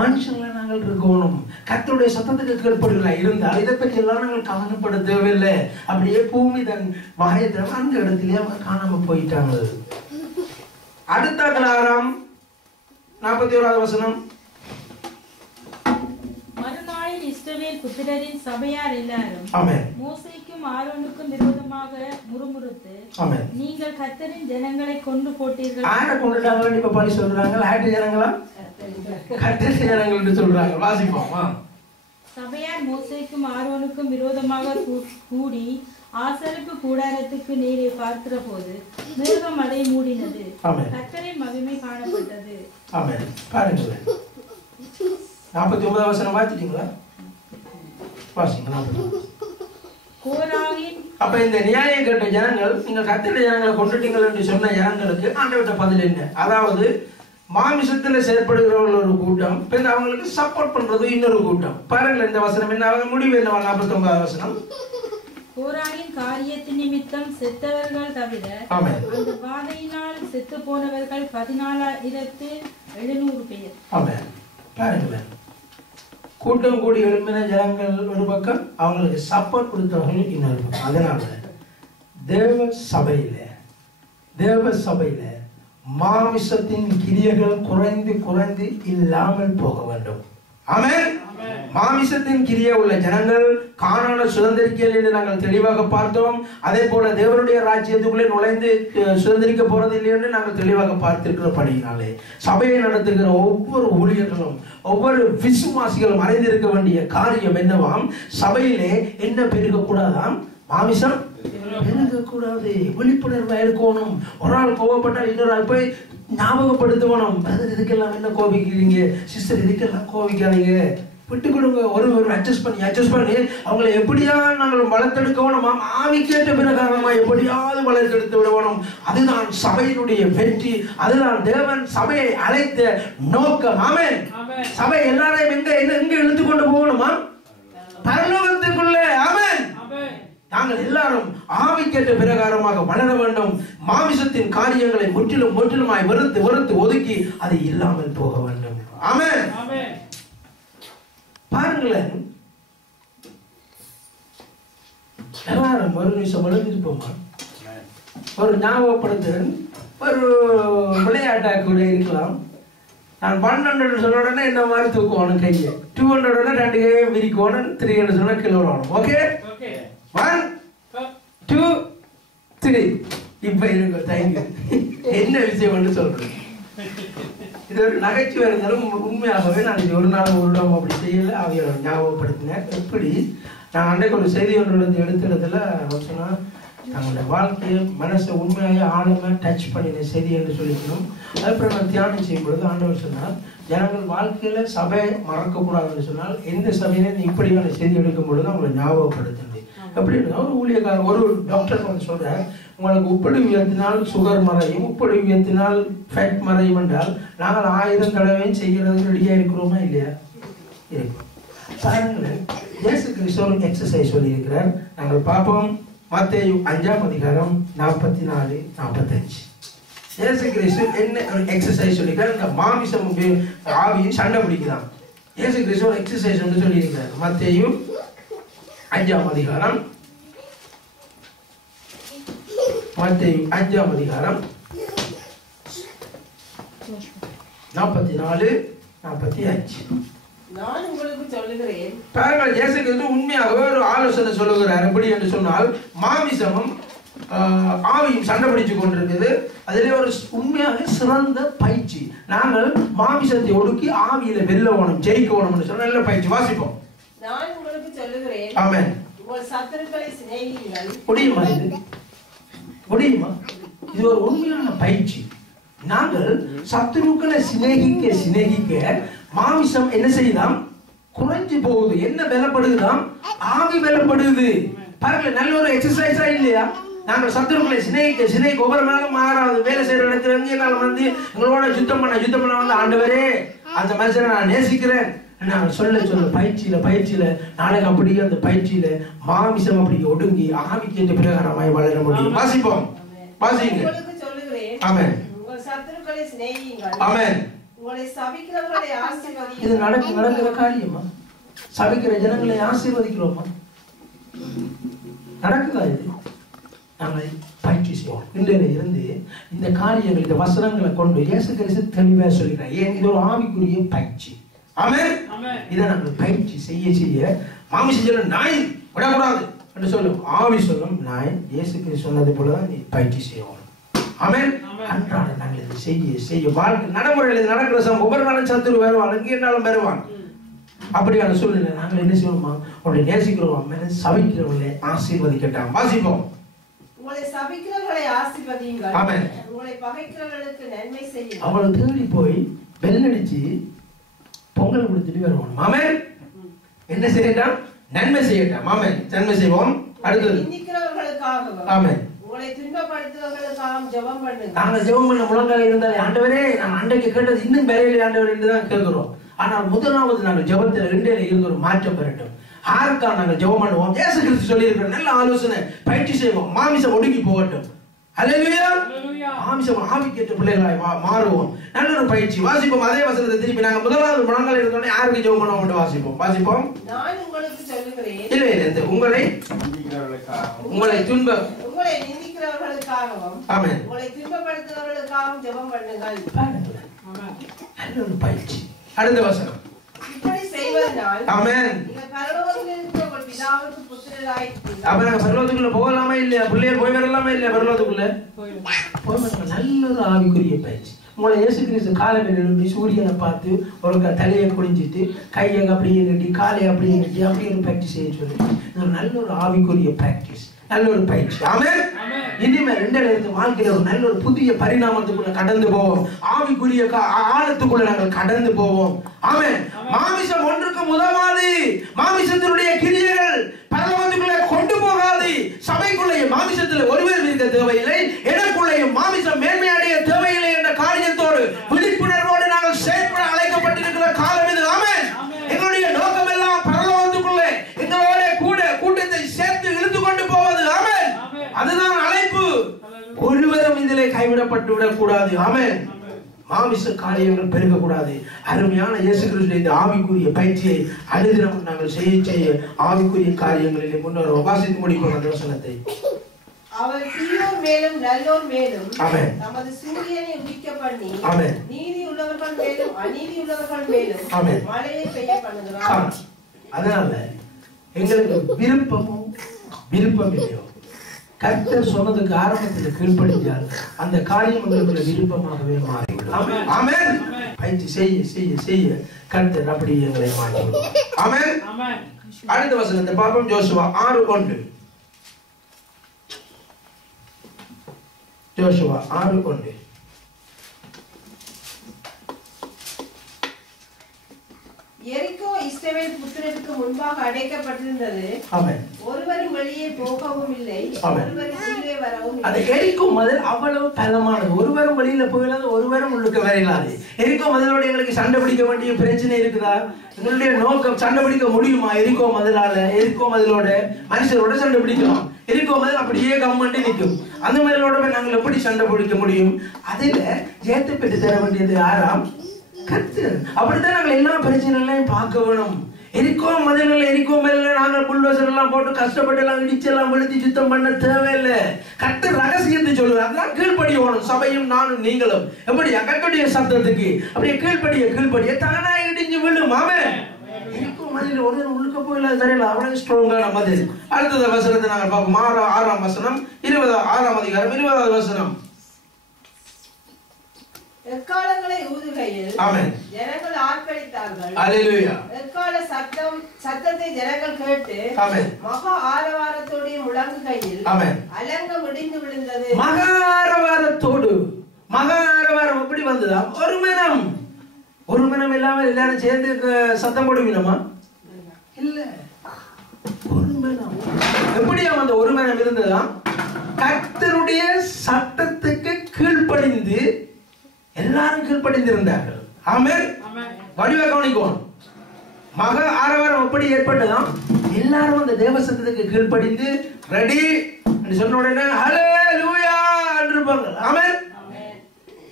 மனுஷங்கள நாங்கள் இருக்கணும். கர்த்தருடைய சத்தத்துக்கு கீழ்ப்படுகிறா இருந்தால் இதை பற்றி எல்லாம் நாங்கள் கவனப்பட தேவையில்லை. அப்படியே பூமி தன் வாயத்தை அந்த இடத்திலே அவங்க காணாம போயிட்டாங்க. அடுத்த கலாரம் 41வது வசனம். மறுநாளில் இஸ்ரவேல் புத்திரரின் சபையார் எல்லாரும் மோசேக்கும் ஆரோனுக்கும் விரோதமாக முறுமுறுத்து, நீங்கள் கர்த்தரின் ஜனங்களை கொண்டு போட்டீர்கள். யாரை கொண்டுட்டாங்க? இப்ப படி சொல்றாங்க. ஆட்டு ஜனங்களா? கர்த்தர் ஜனங்கள் என்று சொல்றாங்க. வாசிப்போமா? சபையார் மோசேக்கும் ஆரோனுக்கும் விரோதமாக கூடி ஆசரிப்பு கூடாரத்துக்கு நேரே பார்க்கிற போது மேகம் அதை மூடினது, கர்த்தரின் மகிமை காணப்பட்டது. ஆமென். பாருங்க, 49வது வசனம் வாசிட்டீங்களா? வாசிங்க. அப்ப இந்த நியாயம் கேட்ட ஜனங்கள், நீங்கள் கர்த்தருடைய ஜனங்களை கொண்டுட்டீங்கள் என்று சொன்ன ஜனங்களுக்கு ஆண்டவர்ட்ட பதில் என்ன? அதாவது மாமிசத்துல செயற்படுகிறவர்கள் ஒரு கூட்டம், பின் அவங்களுக்கு சப்போர்ட் பண்றது இன்னொரு கூட்டம். பாருங்கள் இந்த வசனம் என்ன, அவங்க முடிவு என்ன? 49 வசனம். கோரானின் காரியத்தின் நிமித்தம் செத்தவர்கள் தவிர அந்த வாதையினால் செத்து போனவர்கள் 14,700 பேர். ஆமென். பாருங்களேன், கூட்டம் கூடி எழுப்பின ஜனங்கள் ஒரு பக்கம், அவங்களுக்கு சப்போர்ட் கொடுத்தவர்கள் இன்னொரு பக்கம். அதனால தேவ சபையில மாமிசத்தின் கிரியைகள் குறைந்து குறைந்து இல்லாமல் போக வேண்டும். ஆமென். மாமிசத்தின் கிரியை உள்ள ஜனங்கள் கானானை சுதந்திரிக்கல் என்று நாங்கள் தெளிவாக பார்த்தோம். அதே போல தேவனுடைய ராஜ்யத்துக்குள்ளே நுழைந்து சுதந்திரிக்க போறது இல்லை என்று நாங்கள் தெளிவாக பார்த்திருக்கிறபடியினாலே சபையை நடத்துகிற ஒவ்வொரு ஊழியர்களும் ஒவ்வொரு விசுவாசிகளும் அறிந்திருக்க வேண்டிய காரியம் என்னவாம்? சபையிலே என்ன பெருகக்கூடாதாம்? மாமிசம் பெருகக்கூடாது. விழிப்புணர்வா இருக்கணும். ஒரு ஆள் கோவப்பட்டால் இன்னொரு ஆள் போய் ஞாபகப்படுத்தணும். இதுக்கெல்லாம் என்ன கோபிக்கிறீங்க சிஸ்டர், இதுக்கெல்லாம் கோபிக்காதீங்க, விட்டு கொடுங்க. ஒரு அட்ஜஸ்ட் பண்ணி அவங்களை எப்படியா நாங்கள் வளர்த்தெடுக்கணும், ஆவிக்கேற்ற பிரகாரமா எப்படியாவது வளர்த்தெடுத்து விடணும். அதுதான் சபையினுடைய வெற்றி. அதுதான் தேவன் சபையை அழைத்த நோக்கம். ஆமென். சபை எல்லாரையும் எங்க இழுத்து கொண்டு போகணுமா? பரலோகத்துக்குள்ளே. ஆமென். நாங்கள் எல்லாரும் ஆவிக்கேற்ற பிரகாரமாக வளர வேண்டும். மாமிசத்தின் காரியங்களை முற்றிலுமாய் வெறுத்து ஒதுக்கி அது இல்லாமல் போக வேண்டும். ஆமென். பாருங்களேன், எல்லாரும் ஒரு நிமிஷம் எழுதிருப்போமா? ஒரு ஞாபகப்படுத்துறேன். ஒரு விளையாட்டா கூட இருக்கலாம். நான் 100 சொன்ன உடனே இந்த மாதிரி தூக்குவானு கையை, 200 2 கையை விரிக்கணும், 300 சொன்னா கிலோ வரணும். ஓகே, 1 2 3 இப்ப இருக்கு. தேங்க்யூ. என்ன விஷயம் சொல்றேன், இது ஒரு நகைச்சுவை இருந்தாலும் உண்மையாகவே நான் இது ஒரு நாள் ஒரு இடம் அப்படி செய்யல. அவையோட ஞாபகப்படுத்தினேன். எப்படி நான் அன்றைக்கு ஒரு செய்தி ஒன்று எடுத்துறதுல சொன்னா, தங்களுடைய வாழ்க்கையை மனசை உண்மையாக ஆழமாக டச் பண்ணின செய்தி என்று சொல்லிக்கணும். அதுக்கப்புறம் நான் தியானம் செய்யும் பொழுது ஆண்டவர் சொன்னார், ஜனங்கள் வாழ்க்கையில சபை மறக்கக்கூடாதுன்னு சொன்னால் எந்த சபையில நீ இப்படியான செய்தி எடுக்கும் பொழுது அவங்களை ஞாபகப்படுத்துது. எப்படின்னா, ஒரு ஊழியக்காரர் ஒரு டாக்டர் வந்து சொல்றார், உங்களுக்கு உப்படி உயர்த்தினால் சுகர் மறையும், உப்படி உயர்த்தினால் ஃபேட் மறையும் என்றால் நாங்கள் 1000 தடவையும் செய்கிறது ரெடியா இருக்கிறோமா இல்லையா? இருக்கும். பாருங்களேன், இயேசு கிறிஸ்து ஒரு எக்ஸசைஸ் சொல்லி இருக்கிறார். நாங்கள் பார்ப்போம். மத்தேயு 5ஆம் அதிகாரம் 44-45. இயேசு கிறிஸ்து என்ன ஒரு எக்ஸசைஸ் சொல்லியிருக்கார்? இந்த மாமிசம் ஆவியும் சண்டை பிடிக்கிறான். இயேசு கிறிஸ்து ஒரு எக்ஸசைஸ் வந்து சொல்லியிருக்கிறார். மத்தேயு 5ஆம் அதிகாரம் 44-45. நான் உங்களுக்கு சொல்லுகிறேன். பாருங்கள், இயேசு கிறிஸ்து உண்மையாகவே ஒரு ஆலோசனை சொல்லுகிறார். எப்படி என்று சொன்னால், மாமிசமும் ஆவியும் சண்டை பிடிச்சு கொண்டிருக்குது. அதிலே ஒரு உண்மையாக சிறந்த பயிற்சி. நாங்கள் மாமிசத்தை ஒடுக்கி ஆவியில வெல்லவணும், ஜெயிக்கணும் சொன்ன நல்ல பயிற்சி. வாசிப்போம். நான் உங்களுக்கு சொல்லுகிறேன். ஆமென். உங்கள் சத்துருக்களை சிநேகியுங்கள். முடியுமா? முடியுமா? இது ஒரு உண்மையான பயிற்சி. நாங்கள் சத்துருக்களை சிநேகிக்க மாமிசம் என்ன செய்யுதாம்? குறைஞ்சு போகுது. என்ன பலப்படுதுதாம்? ஆவி பலப்படுது. பாருங்க, நல்ல ஒரு எக்ஸசைஸா இல்லையா? நாங்கள் சத்துருக்களை சிநேகிக்க ஒவ்வொரு நாளும் மாறாது. வேலை செய்யற இடத்துல இருந்து என்னால் வந்து எங்களோட யுத்தம் பண்ண வந்து, ஆண்டவரே அந்த மனுஷனை நான் நேசிக்கிறேன் நான் சொல்ல பயிற்சியில நாளைக்கு அப்படியே அந்த பயிற்சியில மாமிசம் அப்படி ஒடுங்கி ஆவிக்கேற்ற பிரகாரமாய் வளர முடியும். வாசிப்போம். வாசிங்க. ஆமென். உங்கள் சத்துருக்களை சிநேகியுங்கள். ஆமென். உங்களை சபிக்கிறவர்களை ஆசீர்வதியுங்கள். இது நடக்கிற காரியமா? சபிக்கிற ஜனங்களை ஆசீர்வதிக்கிறோமா? நடக்குதா இது? நாங்கள் பயிற்சி செய்வோம். இன்றையில இருந்து இந்த காரியங்கள், இந்த வசனங்களை கொண்டு இயேசு கிறிஸ்து தெளிவா சொல்லிக்கிறார். ஏன் இது ஒரு ஆவிக்குரிய பயிற்சி. ஆமென். இதை நாங்கள் பயிற்சி செய்ய மாமிச நாய் விடக்கூடாது என்று சொல்லும். ஆவி சொல்லும் நாய் இயேசு கிறிஸ்து சொன்னது போலதான் நீ பயிற்சி செய்வோம். ஆமென். அன்றாட நாங்கள் இதை செய்ய வாழ்க்கை நடைமுறையில் நடக்கிற ஒவ்வொரு நாளும் சத்துரு வருவான், எங்கேனாலும் வருவான். அப்படியான சூழ்நிலை நாங்கள் என்ன செய்வோமா? உங்களை நேசிக்கிறோம், சபிக்கிறவங்களை ஆசீர்வதிக்கட்டாம். வாசிப்போம். உங்களை சபிக்கிறவர்களை ஆசீர்வதியுங்கள். ஆமென். உங்களை பகைக்கிறவர்களுக்கு நன்மை செய்யுங்கள். அவங்களை தேடி போய் பெல் அடிச்சு பொங்கல் கொடுத்துட்டு வருவோம். ஆமென். என்ன செய்யட்டாம்? நன்மை செய்யட்டாம். ஆமென். நன்மை செய்வோம். அடுத்தது நிந்திக்கிறவர்களுக்காகவும் ஆமென் உங்களை துன்பப்படுத்துவர்களுக்காகவும் ஜெபம் பண்ணுங்க. நாங்கள் ஜெபம் பண்ண முழங்கால் இருந்தாலே ஆண்டவரே நான் அன்றைக்கு கேட்டது இன்னும் பெரிய ஆண்டவர் என்று தான் கேட்கிறோம். ஆனால் முதலாவது நாங்கள் ஜெபத்தில் ரெண்டில் இருந்து ஒரு மாற்றம் பெறட்டும். யாருக்கா நாங்கள் ஜெபம் பண்ணுவோம்? இயேசு கிறிஸ்து சொல்லி இருக்கிற நல்ல ஆலோசனை பயிற்சி செய்வோம். மாமிசம் ஒடுங்கி போகட்டும். அல்லேலூயா. மாமிசம் ஆவிக்கேற்ற பிள்ளைகளாய் மாறுவோம். நல்ல ஒரு பயிற்சி. வாசிப்போம் அதே வசனத்தை திருப்பி நாங்கள் முதலாவது முழங்கால் இருந்தோடனே யாருக்கு ஜெபம் பண்ணுவோம் என்று வாசிப்போம். நான் உங்களுக்கு சொல்லுகிறேன், இல்லை உங்களை உங்களை நிந்திக்கிறவர்களுக்காகவும் ஆமென் உங்களை துன்பப்படுத்துவர்களுக்காகவும் ஜெபம் பண்ணுங்கள். நல்ல ஒரு பயிற்சி. அடுத்த வசனம். இப்படி செய்வதனால் ஆமென் நீங்கள் பரலோகத்தில் இருக்கிற உங்கள் பிதாவுக்கு புத்திரராயிருப்பீர்கள். அப்ப நாங்க பரலோகத்துக்குள்ள போகலாமா இல்லையா? பிள்ளையர் போய் வரலாமா இல்லையா? பரலோகத்துக்குள்ள போய் நல்ல ஒரு ஆவிக்குரிய பயிற்சி. உங்களை இயேசு கிறிஸ்து காலையில் எழும்பி சூரியனை பார்த்து ஒரு தலையை குடிஞ்சிட்டு கையை அப்படியே கட்டி காலையை அப்படியே கட்டி அப்படியே ஒரு பயிற்சி செய்ய சொல்லி இது ஒரு நல்ல ஒரு ஆவிக்குரிய பிராக்டிஸ், நல்ல ஒரு பயிற்சி. ஆமென். இனிமே ரெண்டு வாழ்க்கையில ஒரு நல்ல ஒரு புதிய பரிணாமத்துக்குள்ள கடந்து போவோம். ஆவிக்குரிய ஆழத்துக்குள்ள நாங்கள் கடந்து போவோம். ஆமென். மாமிசம் ஒன்றுக்கும் உதவாது. மாமிசத்தினுடைய கிரியைகள் பரலோகத்துக்குள்ள கொண்டு போகாது. சபைக்குள்ளே மாமிசத்தில் ஒருவர் இருக்க தேவையில்லை, எனக்குள்ளே மாமிசம் மேன்மையடைய தேவையில்லை என்ற காரியத்தோடு விழிப்புணர்வோடு நாங்கள் செயல்பட அழைக்கப்பட்டிருக்கிற காலம் இது. ஆமென். எங்களுடைய நோக்கம் எல்லாம் பரலோகத்துக்குள்ளே எங்களோட கூட்டத்தை சேர்த்து இழுத்து கொண்டு போவது. ஆமென். அதுதான் அழைப்பு. ஒருவரும் இதிலே கைவிடப்பட்டு விடக்கூடாது. ஆமென். மாமிச காரியங்கள் பெருகக்கூடாது. அருமையான இயேசு கிறிஸ்து இந்த ஆவிக்குரிய பயிற்சியை அனுதினம் நாங்கள் செய்ய ஆவிக்குரிய காரியங்களிலே முன்னோர் வாசித்து முடிப்போம். அந்த வசனத்தை அவர் தீயோர் மேலும் நல்லோர் மேலும் ஆமென் நமது சூரியனை உதிக்க பண்ணி ஆமென் நீதி உள்ளவர்கள் மேலும் அநீதி உள்ளவர்கள் மேலும் ஆமென் மழையை பெய்ய பண்ணுகிறார். அதனால எங்களுக்கு விருப்பம் இல்லையோ கர்த்தர் சொன்னதுக்கு ஆரம்பத்தில் கீழ்ப்படிஞ்சால் அந்த காரியம் எங்களுக்கு விருப்பமாகவே மாறிவிடும். ஆமென். பயிற்சி செய்ய கர்த்தர் அப்படி எங்களை மாற்றிவிடும். ஆமென். அடுத்த வசனத்தை பார்ப்போம். யோசுவா 6:1. யோசுவா 6:1. எரிகோ இஸ்ரவேல் புத்திரருக்கு முன்பாக அடைக்கப்பட்டிருந்தது. ஆமென். ஒருவரும் வெளியே போகவும் இல்லை, ஒருவரும் உள்ளே வரவும் இல்லை. அது எரிகோ மதில் அவ்வளவு பலமானது. ஒருவரும் வெளியில போயிடாது, ஒருவரும் உள்ளுக்கு வரையிலாது. எரிகோ மதிலோட எங்களுக்கு சண்டை பிடிக்க வேண்டிய பிரச்சனை இருக்குதா? எங்களுடைய நோக்கம் சண்டை பிடிக்க முடியுமா? எரிகோ மதிலால எரிகோ மதிலோட மனுஷரோட சண்டை பிடிக்கலாம். எரிகோ மதில் அப்படியே கம்மண்டி நிற்கும். அந்த மதிலோட நாங்கள் எப்படி சண்டை பிடிக்க முடியும்? அதுல ஜெயத்தை பெற்று தர வேண்டியது யாராம்? கர்த்தர். அப்படித்தான் நாங்கள் எல்லா பிரச்சனைகளையும் பார்க்க வேணும். எரிக்கோ மதில்ல நாங்கள் புல்டோசர் எல்லாம் போட்டு கஷ்டப்பட்டு எல்லாம் இடிச்செல்லாம் வெளுத்தி சுத்தம் பண்ண தேவையில்லை. கர்த்தர் ரகசியத்தை சொல்லுவார். அதெல்லாம் கீழ்ப்படியணும். சபையும் நானும் நீங்களும் எப்படியா கர்த்தருடைய சத்தத்துக்கு அப்படியே கீழ்ப்படிய தானா இடிஞ்சு விழும். ஆமென். எரிக்கோ மதில் ஒரு உள்ளுக்க போயில தெரியல, அவ்வளவு ஸ்ட்ராங்கான மதில். அடுத்த வசனத்தை நாங்கள் பார்ப்போம். 6ஆம் வசனம் 6ஆம் அதிகாரம் 20வது வசனம். எக்காலங்களை ஊதுகையில் ஆமென் ஜனங்கள் ஆர்ப்பரித்தார்கள். அல்லேலூயா. எக்கால சத்தத்தை ஜனங்கள் கேட்டு ஆமென் மகா ஆரவாரத்தோடு முழங்குகையில் ஆமென் அலங்க முடிந்து விழுந்தது. மகா ஆரவாரம் எப்படி வந்ததா? ஒரு மனம் இல்லாம எல்லாரும் சேர்ந்து சத்தம் போடுவீனமா? இல்ல, ஒரு மனம். எப்படியா அந்த ஒரு மனம் இருந்ததா? கர்த்தருடைய சத்தத்துக்கு கீழ்ப்படிந்து எல்லாரும் கீழ்ப்படிந்திருந்தார்கள். ஆமென். வடிவ கவனிக்கணும். மக ஆரவாரம் எப்படி ஏற்பட்டதாம்? எல்லாரும் அந்த தேவ சத்தத்துக்கு கீழ்ப்படிந்து ரெடி சொன்ன உடனே ஹல்லேலூயா என்றுப்பாங்க. ஆமென்.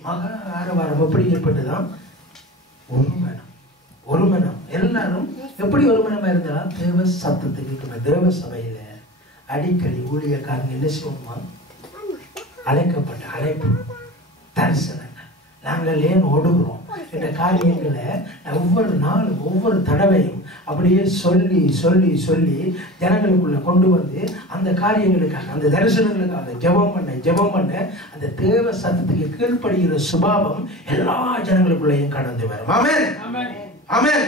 மக ஆரவாரம் எப்படி ஏற்பட்டதாம்? ஒரு மனம். எல்லாரும் எப்படி ஒரு மனமா இருந்தா? தேவ சத்தத்துக்கு. தேவ சபையில அடிக்கடி ஊழியக்காரங்க என்ன செய்வோமா? அழைக்கப்பட்ட அழைப்பு தரிசனம். நாங்கள் ஏன் ஓடுகிறோம் என்ற காரியங்களை ஒவ்வொரு நாளும் ஒவ்வொரு தடவையும் அப்படியே சொல்லி ஜனங்களுக்குள்ள கொண்டு வந்து அந்த காரியங்களுக்காக அந்த தரிசனங்களுக்காக ஜெபம் பண்ண அந்த தேவ சத்தத்துக்கு கீழ்ப்படுகிற சுபாவம் எல்லா ஜனங்களுக்குள்ளேயும் கடந்து வரும். ஆமென். ஆமென்.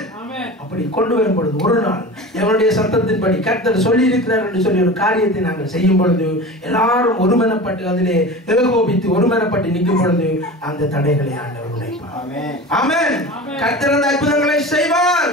அப்படி கொண்டு வரும் பொழுது ஒரு நாள் எங்களுடைய சத்தத்தின்படி கர்த்தர் சொல்லி இருக்கிறார் என்று சொல்லி ஒரு காரியத்தை நாங்கள் செய்யும் பொழுது எல்லாரும் ஒருமனப்பட்டு அதிலே ஏகோபித்து ஒருமனப்பட்டு நிற்கும் பொழுது அந்த தடைகளை ஆண்டவர் உடைப்பார். ஆமென். கர்த்தர் அந்த அற்புதங்களை செய்வார்.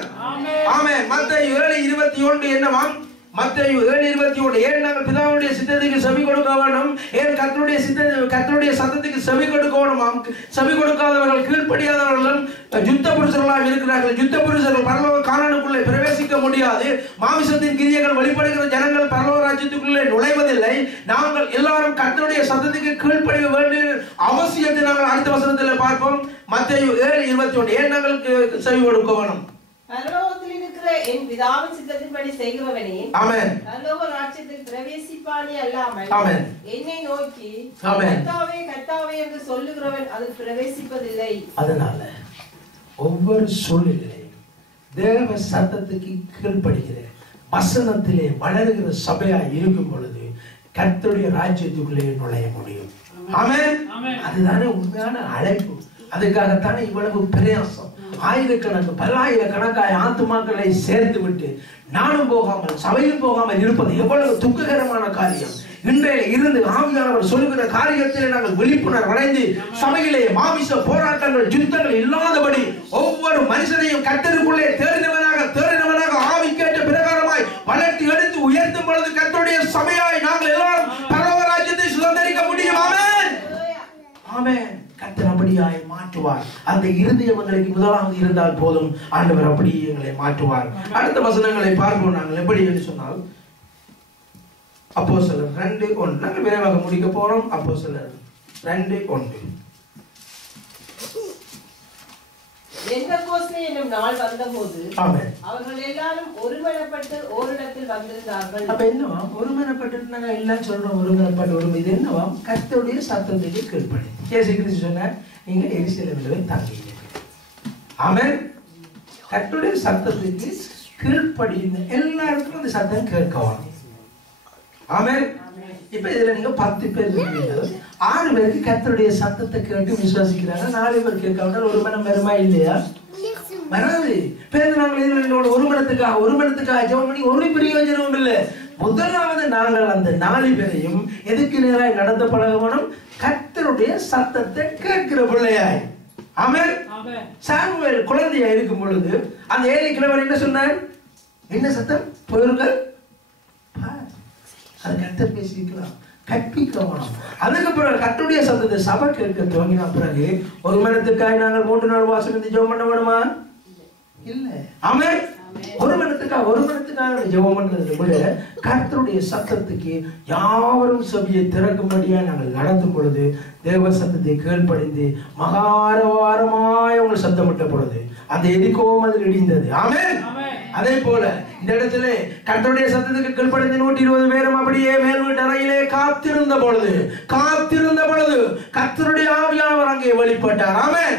ஆமென். மத்தேயு 7:21 என்னவாம்? மத்தேயு 7:21 ஏன் நாங்கள் பிதாவுடைய சித்தத்துக்கு செவி கொடுக்க வேண்டும், ஏன் கர்த்தருடைய சத்தத்துக்கு செவி கொடுக்க வேண்டுமாம். செவி கொடுக்காதவர்கள் கீழ்ப்படியாதவர்களும் யுத்த புருஷர்களாக இருக்கிறார்கள். யுத்த புருஷர்கள் பரலோக கானானுக்குள்ளே பிரவேசிக்க முடியாது. மாமிசத்தின் கிரியைகள் வெளிப்படுகிற ஜனங்கள் பரலோக ராஜ்யத்துக்குள்ளே நுழைவதில்லை. நாங்கள் எல்லாரும் கர்த்தருடைய சத்தத்துக்கு கீழ்ப்படிய வேண்டிய அவசியத்தை நாங்கள் அடுத்த வசனத்தில் பார்ப்போம். மத்தேயு 7:21 ஏன் நாங்கள் செவி கொடுக்க வேண்டும். பரலோகத்தில் இருக்கிற என் பிதாவின் சித்தத்தின்படி செய்கிறவனே ஆமென் பரலோக ராஜ்யத்தில் பிரவேசிப்பானே அல்லாமல் ஆமென் என்னை நோக்கி கர்த்தாவே கர்த்தாவே என்று சொல்லுகிறவன் அதில் பிரவேசிப்பதில்லை. அதனால ஒவ்வொரு சூழ்நிலையிலும் தேவ சத்தத்துக்கு கீழ்ப்படுகிற வசனத்திலே வளருகிற சபையா இருக்கும் பொழுது கர்த்தருடைய ராஜ்யத்துக்குள்ளே நுழைய முடியும். ஆமென். அதுதானே உண்மையான அழைப்பு. அதுக்காகத்தானே இவ்வளவு பிரயாசம். ஆயிரக்கணக்கு பல்லாயிரக்கணக்காய் ஆத்துமாக்களை சேர்த்து விட்டு நானும் போகாமல் சபையில் போகாமல் இருப்பது எவ்வளவு துக்ககரமான காரியம். இன்றைய இருந்து ஆவியானவர் சொல்லுகிற காரியத்தில் நாங்கள் விழிப்புணர்வு அடைந்து சபையிலே மாமிச போராட்டங்கள் யுத்தங்கள் இல்லாதபடி ஒவ்வொரு மனுஷனையும் கர்த்தருக்குள்ளே தேறினவனாக ஆவிக்கேற்ற பிரகாரமாய் வளர்த்து எடுத்து உயர்த்தும் பொழுது கர்த்தருடைய சபையாய் நாங்கள் எல்லாரும் பரலோக ராஜ்யத்தை சுதந்திரிக்க முடியும். ஆமென் ஆமென். கர்த்தர் அப்படியாய் மாற்றுவார். அந்த இருதயம் எங்களுக்கு முதலாவது இருந்தால் போதும், ஆண்டவர் அப்படியே எங்களை மாற்றுவார். அடுத்த வசனங்களை பார்ப்போம். நாங்கள் எப்படி என்று சொன்னால் அப்போஸ்தலர் 2:1 நாங்கள் விரைவாக முடிக்க போறோம். அப்போஸ்தலர் 2:1 பெந்தெகோஸ்தே என்னும் நாள் வந்தபோது அவர்கள் எல்லாரும் ஒருமனப்பட்டு ஓரிடத்தில் வந்திருந்தார்கள். அப்ப என்னவா ஒருமனப்பட்டு நாங்க எல்லாம் சொல்றோம். ஒருமனப்பட்டு இது என்னவா கர்த்தருடைய சத்தத்துக்கு கீழ்ப்படி. இயேசு கிறிஸ்து சொன்னார், நீங்க எருசலேமிலே தங்குங்க. ஆமென். கர்த்தருடைய சத்தத்துக்கு கீழ்ப்படி. எல்லாருக்கும் அந்த சத்தம் கேட்கணும். ஆமென். இப்ப இதுல நீங்க 10 பேர் இருக்கீங்க. 6 பேருக்கு கர்த்தருடைய சத்தத்தை கேட்டு விசுவாசிக்கிறாங்க. 4 பேர் கேட்காம ஒரு மனம் வருமா இல்லையா? வராது. நாங்கள் இதனோட ஒரு மனத்துக்காக ஜெபம் பண்ணி ஒரு பிரயோஜனமும் இல்லை. முதலாவது நாங்கள் அந்த 4 பேரையும் எதுக்கு நேராய் நடந்து பழகணும்? கர்த்தருடைய சத்தத்தை கேட்கிற பிள்ளையாய். ஆமென். சாமுவேல் குழந்தையா இருக்கும் பொழுது அந்த 7 கிழவர் என்ன சொன்னார்? என்ன சத்தம்? போயிருங்கள், அது கர்த்தர் பேசிக்கலாம், கற்பிக்கணும். அதுக்கு பிறகு கர்த்தருடைய சத்தத்தை சபை கேட்க துவங்கின பிறகு ஒரு மனத்துக்காக நாங்கள் 3 நாள் வாசம் இருந்து ஜெபம் பண்ண வேணுமா? இல்ல. ஆமென். ஒரு மனத்துக்காக ஜெபம் பண்றது விட கர்த்தருடைய சத்தத்துக்கு யாவரும் சபையை திறக்கும்படியா நாங்கள் நடத்தும் பொழுது தேவ சத்தத்தை கீழ்ப்படிந்து மகாரவாரமாய் உங்கள் சத்தமிட்ட பொழுது அந்த எரிக்கோவும் அதில் இடிந்தது. ஆமென். அதே போல இந்த இடத்துல கர்த்தருடைய சத்தத்துக்கு கீழ்ப்படிந்து 120 பேரும் அப்படியே மேல் வீட்டு அறையிலே காத்திருந்த பொழுது கர்த்தருடைய ஆவியானவர் அங்கே வெளிப்பட்டார். ஆமென்.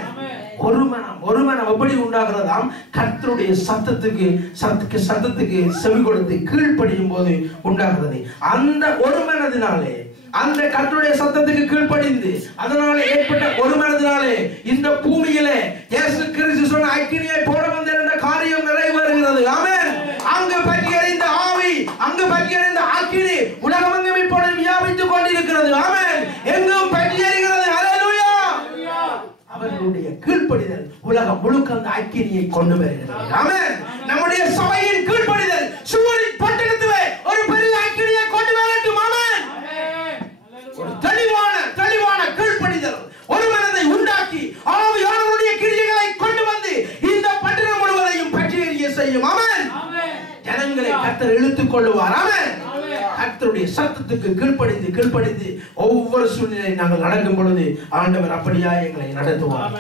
ஒரு மனம் எப்படி உண்டாகிறதாம்? கர்த்தருடைய சத்தத்துக்கு செவி கொடுத்து கீழ்ப்படியும் போது உண்டாகிறது. அந்த ஒரு மனதினாலே, அந்த கர்த்தருடைய சத்தத்துக்கு கீழ்ப்படிந்து அதனால ஏற்பட்ட ஒரு மனதினாலே இந்த பூமியிலே இயேசு கிறிஸ்து சொன்ன அக்கினியை போட வந்திருந்த காரியம் நிறைவேறுகிறது. ஆமென். அங்கு பற்றி எறிந்த ஆவி, அங்கு பற்றி எறிந்த அக்கினி உலகமெங்கும் இப்பொழுது வியாபித்துக் கொண்டிருக்கிறது. ஆமென். எங்கும் பற்றி எறிகிறது. ஹல்லேலூயா. அவர்களுடைய கீழ்ப்படிதல் உலகம் முழுக்க அந்த அக்கினியை கொண்டு வருகிறது. ஆமென். நம்முடைய சபையின் கீழ்ப்படிதல் சூரின் பட்டணத்திலே ஒரு பெரிய அக்கினியை கொண்டு வரட்டும். ஆமென். ஒரு தெளிவான கீழ்ப்படிதல் ஒரு மனதை உண்டாக்கி ஆவியானவருடைய கிரியைகளை கொண்டு வந்து இந்த பட்டணம் முழுவதையும் பற்றி எறிய செய்யும். ஆமென். ஜனங்களை கர்த்தர் இழுத்துக் கொள்ளுவார். ஆமென். கர்த்தருடைய சத்தத்துக்கு கீழ்ப்படிந்து ஒவ்வொரு சூழ்நிலை நாங்கள் நடக்கும் பொழுது ஆண்டவர் அப்படியா எங்களை நடத்துவார்.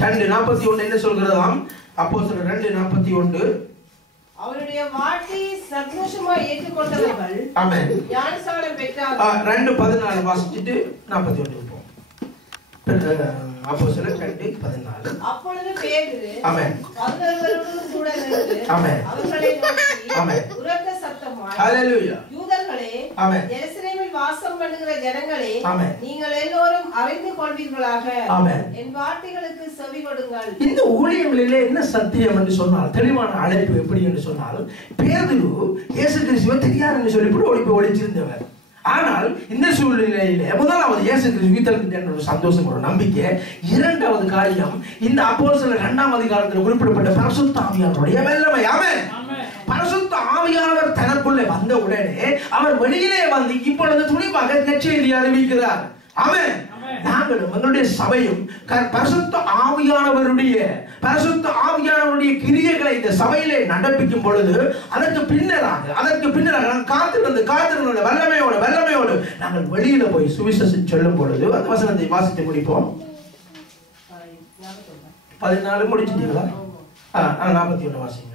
2:41 என்ன சொல்கிறதாம்? அப்போஸ்தலர் 2:41 அவருடைய வார்த்தையை சந்தோஷமாய் ஏற்றுக்கொண்டவர்கள் ஆமென் ஞானஸ்நானம் பெற்றார்கள். 2:14 வாசிச்சிட்டு 41 போவோம். அப்போஸ்தலர் 2:14 அப்பொழுது பேதுரு ஆமென் 11 கூட நின்று ஆமென் அவர்களை நோக்கி ஆமென் உரத்த சத்தமாய் ஹல்லேலூயா யூதர்களே ஆமென் எருசலேமில் வாசம் பண்ணுகிற ஜனங்களே ஆமென் நீங்கள் எல்லோரும் அறிந்து கொள்வீர்களாக ஆமென் என் வார்த்தைகளுக்கு செவி கொடுங்கள். இந்த ஊழியங்களிலே என்ன சத்தியம் என்று சொன்னால், தெளிவான அழைப்பு எப்படி என்று சொன்னால், பேதுரு இயேசு கிறிஸ்துவை தெரியாதுன்னு சொல்லிவிட்டு ஒளிச்சிருந்தவர். ஆனால் இந்த சூழ்நிலையிலே முதலாவது இயேசு கிறிஸ்து உயிர்த்தெழுந்தார் என்ற ஒரு சந்தோஷம், ஒரு நம்பிக்கை. இரண்டாவது காரியம், இந்த அப்போஸ்தலர் 2ஆம் அதிகாரத்தில் குறிப்பிடப்பட்ட பரிசுத்த ஆவியானவருடைய வல்லமை. ஆமென். பரிசுத்த ஆவியானவர் தனக்குள்ளே வந்த உடனே அவர் வெளியிலே வந்து இப்பொழுது துணிவாக நற்செய்தி அறிவிக்கிறார். ஆமென். நாங்களும் எங்களுடைய சபையும் பரிசுத்த ஆவியானவருடைய கிரியைகளை இந்த சபையிலே நடப்பிக்கும் பொழுது அதற்கு பின்னராக காத்திருந்த வல்லமையோடு நாங்கள் வெளியில போய் சுவிசேஷம் சொல்லும் பொழுது அந்த வசனத்தை வாசித்து முடிப்போம். 14 முடிச்சிட்டீங்களா? 41 வாசிங்க.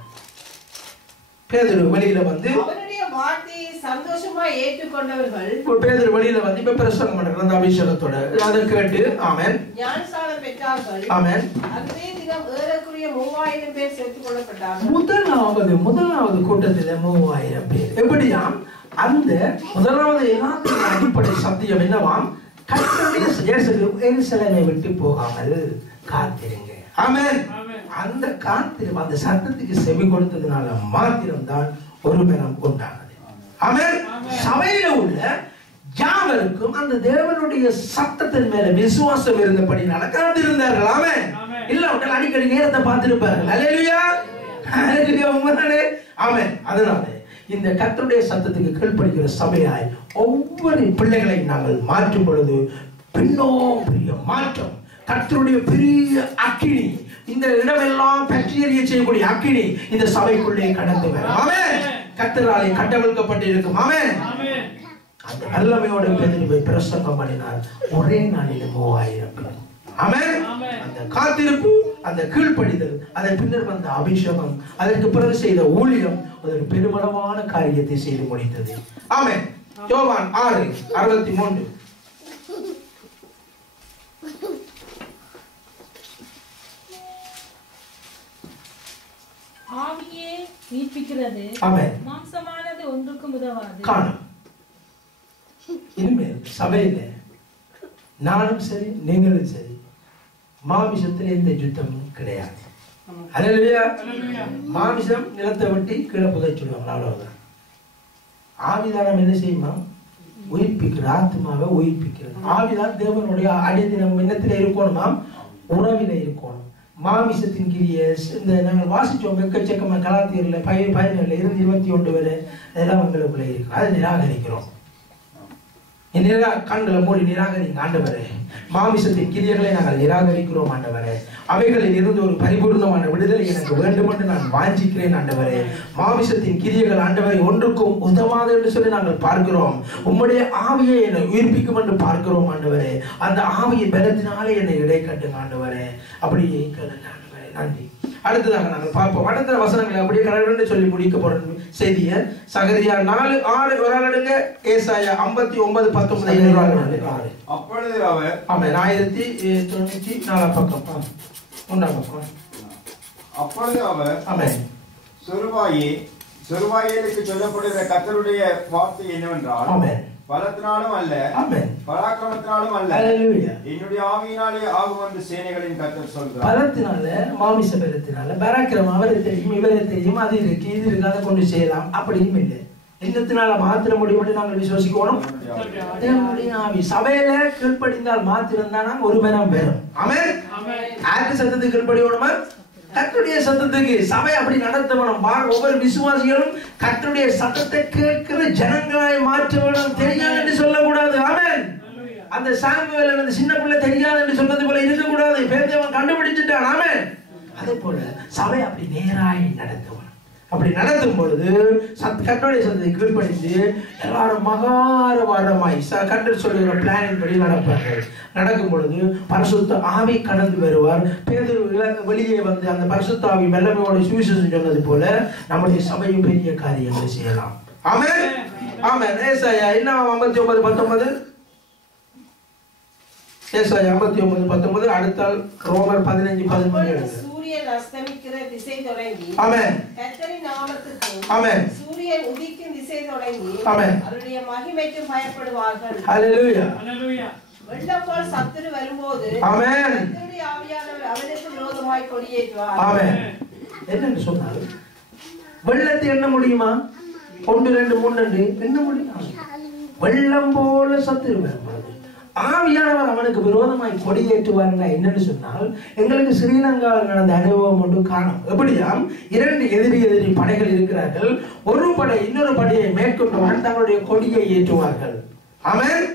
பேதுரு வெளியில வந்து அவருடைய வார்த்தையை சந்தோஷமா ஏற்றுக்கொண்டவர்கள் பேதுரு வெளியில வந்து இப்ப பிரசங்கம் பண்றாங்க அபிஷேகத்தோட. அதை கேட்டு ஆமென் ஞானஸ்நானம் பெற்றார்கள். ஆமென். அதே தினம் ஏறக்குறைய 3000 பேர் சேர்த்துக் கொள்ளப்பட்டார்கள். முதலாவது கூட்டத்தில் 3000 பேர். எப்படியாம் அந்த முதலாவது எல்லாத்தின் அடிப்படை சத்தியம் என்னவாம்? கர்த்தருடைய எருசலேமை விட்டு போகாமல் காத்திருங்க. ஆமென். அந்த காத்திரம் அந்த சத்தத்துக்கு செவி கொடுத்ததுனால மாத்திரம்தான் ஒரு மனம் உண்டானது. ஆமென். சபையில உள்ள யாவருக்கும் அந்த தேவனுடைய சத்தத்தின் மேல விசுவாசம் இருந்தபடினால காத்திருந்தார்கள். ஆமென். இல்ல அடிக்கடி நேரத்தை பார்த்திருப்பார்கள். அல்லேலூயா, அல்லேலூயா, உண்மைதானே? ஆமென். அதனால இந்த கர்த்தருடைய சத்தத்துக்கு கீழ்ப்படிக்கிற சபையாய் ஒவ்வொரு பிள்ளைகளையும் நாங்கள் மாற்றும் பொழுது பின்னோம் பெரிய மாற்றம். கர்த்தருடைய பெரிய அக்கினி, இந்த இடமெல்லாம் பற்றி எரிய செய்யக்கூடிய அக்கினி இந்த சபைக்குள்ளே கடந்து வரும். ஆமென். கர்த்தராலே கட்டவிழ்க்கப்பட்டிருக்கும். ஆமென். அந்த வல்லமையோடு பேதுரு பிரசங்கம் பண்ணினார். ஒரே நாளில் 3000 பேர். ஆமென். அந்த காத்திருப்பு, அந்த கீழ்ப்படிதல், அதன் பின்னர் வந்த அபிஷேகம், அதற்கு பிறகு செய்த ஊழியம் ஒரு பெருமளவான காரியத்தை செய்து முடித்தது. ஆமென். யோவான் 6:63. ஆவியே உயிர்ப்பிக்கிறது, ஆமென். மாம்சமானது ஒன்றுக்கும் உதவாது. காணும். இனிமேல் சபையில நானும் சரி நீங்களும் சரி மாமிசத்தில் எந்த யுத்தமும் கிடையாது. அல்லேலூயா. மாமிசம் நிலத்தை வெட்டி கீழே புதைச்சுடுவாங்க, அவ்வளவுதான். ஆவிதானம் என்ன செய்யுமா? உயிர்ப்பிக்கிற, ஆத்மாவை உயிர்ப்பிக்கிறது. ஆவிதான் தேவனுடைய அடித்து நம்ம எண்ணத்துல இருக்கணுமா? உறவில இருக்கணும். மாமிசத்தின் கிரிய இந்த நாங்கள் வாசிச்சோம் எக்கச்சக்கமா கலாத்தியர்ல 17 இருந்து 21 வரை அதெல்லாம் எங்களுக்குள்ள இருக்கு. அதை நிராகரிக்கிறோம். கண்களை மூடி நிராகரிங்க ஆண்டவரே. மாமிசத்தின் கிரியைகளை நாங்கள் நிராகரிக்கிறோம் ஆண்டவரே. அவைகளில் இருந்து ஒரு பரிபூர்ணமான விடுதலை எனக்கு வேண்டும் என்று நான் வாஞ்சிக்கிறேன் ஆண்டவரே. மாமிசத்தின் கிரியைகள் ஆண்டவரை ஒன்றுக்கும் உதவாது என்று சொல்லி நாங்கள் பார்க்கிறோம். உம்முடைய ஆவியை என்னை உயிர்ப்பிக்கும் என்று பார்க்கிறோம் ஆண்டவரே. அந்த ஆவியை பலத்தினாலே என்னை இடை கட்டுங்க ஆண்டவரே. அப்படியே ஆண்டவரே, நன்றி. அடுத்ததாக நாங்கள் பார்ப்போம். அடுத்த வசனங்களை அப்படியே கடவுள் சொல்லி முடிக்க போற செய்திய சகரியா 4:6 ஒரு ஆள் எடுங்க. ஏசாயா 59:19. அப்பொழுது அவர் ஆமென். 1094 பக்கம் 3 பக்கம். அப்பொழுது அவர் ஆமென். சொருபாயேலுக்கு சொல்லப்படுகிற கர்த்தருடைய வார்த்தை என்னவென்றால், ஆமென், பலத்தினாலும் அல்ல, ஆமென், பராக்கிரமத்தினாலும் அல்ல, அல்லேலூயா, என்னுடைய ஆவியினாலே ஆகும் என்று சேனைகளின் கர்த்தர் சொல்கிறார். பலத்தினால, மாமிச பலத்தினால, பராக்கிரமம் அவரை தெரியும், இவரை தெரியும், அது இருக்கு இது இருக்கு, அதை கொண்டு செய்யலாம் அப்படியும் இல்லை. என்னத்தினால மாத்திர முடியும் நாங்கள் விசுவாசிக்கணும். ஆவி சபையில கீழ்ப்படிந்தால் மாத்திரம்தான் ஒரு மனம் பெறும். ஆமென். யாருக்கு சத்தத்துக்கு கீழ்ப்படியணுமா? கர்த்தருடைய சத்தத்துக்கு. சபை அப்படி நடத்தணும். ஒவ்வொரு விசுவாசிகளும் கர்த்தருடைய சத்தத்தை கேட்கிற ஜனங்களாய் மாற்ற வேணும். தெரியாது என்று சொல்லக்கூடாது. ஆமென். அந்த சாமுவேல் அந்த சின்ன பிள்ளை தெரியாது என்று சொன்னது போல இருக்கக்கூடாது. பேதையவன் கண்டுபிடிச்சிட்டான். ஆமென். அதே போல சபை அப்படி நேராய் நடத்தணும். அப்படி நடத்தும் பொழுது கர்த்தருடைய சத்தத்தை கீழ்ப்படிந்து எல்லாரும் மகாரவாரமாய் கர்த்தர் சொல்லுகிற பிளானின் படி நடப்பார்கள். நடக்கும் பொழுது பரிசுத்த ஆவி கடந்து வருவார். பேதுரு வெளியே வந்து அந்த பரிசுத்த ஆவி வல்லமையோட சுவிசேஷம் சொன்னது போல நம்முடைய சபையும் பெரிய காரியங்களை செய்யலாம். ஆமென். ஆமென். ஏசாயா என்ன 59:19. ஏசாயா 59:19. அடுத்தால் ரோமர் 15:13. சூரியன் அஸ்தமிக்கிற திசை தொடங்கி, ஆமென், கர்த்தரின் நாமத்துக்கு, ஆமென், சூரியன் உதிக்கும் திசை தொடங்கி, ஆமென், அவருடைய மகிமைக்கு பயப்படுவார்கள். ஹல்லேலூயா. ஹல்லேலூயா. வெள்ளம் போல் சத்துரு வரும்போது, ஆமென், கர்த்தருடைய ஆவியானவர் அவனுக்கு விரோதமாய் கொடியேற்றுவார். ஆமென். என்னன்னு சொன்னாரு? வெள்ளத்தை எண்ண முடியுமா? 1 2 3 எண்ண முடியும்? வெள்ளம் போல சத்துரு வரும்போது ஆவியானவர் அவனுக்கு விரோதமாய் கொடியேற்றுவார் என்னன்னு சொன்னால், எங்களுக்கு ஸ்ரீலங்காவில் நடந்த அனுபவம் ஒன்று காணும். எப்படியாம் 2 எதிரி படைகள் இருக்கிறார்கள். ஒரு படை இன்னொரு படையை மேற்கொண்டவர்கள் தங்களுடைய கொடியை ஏற்றுவார்கள். ஆமென்.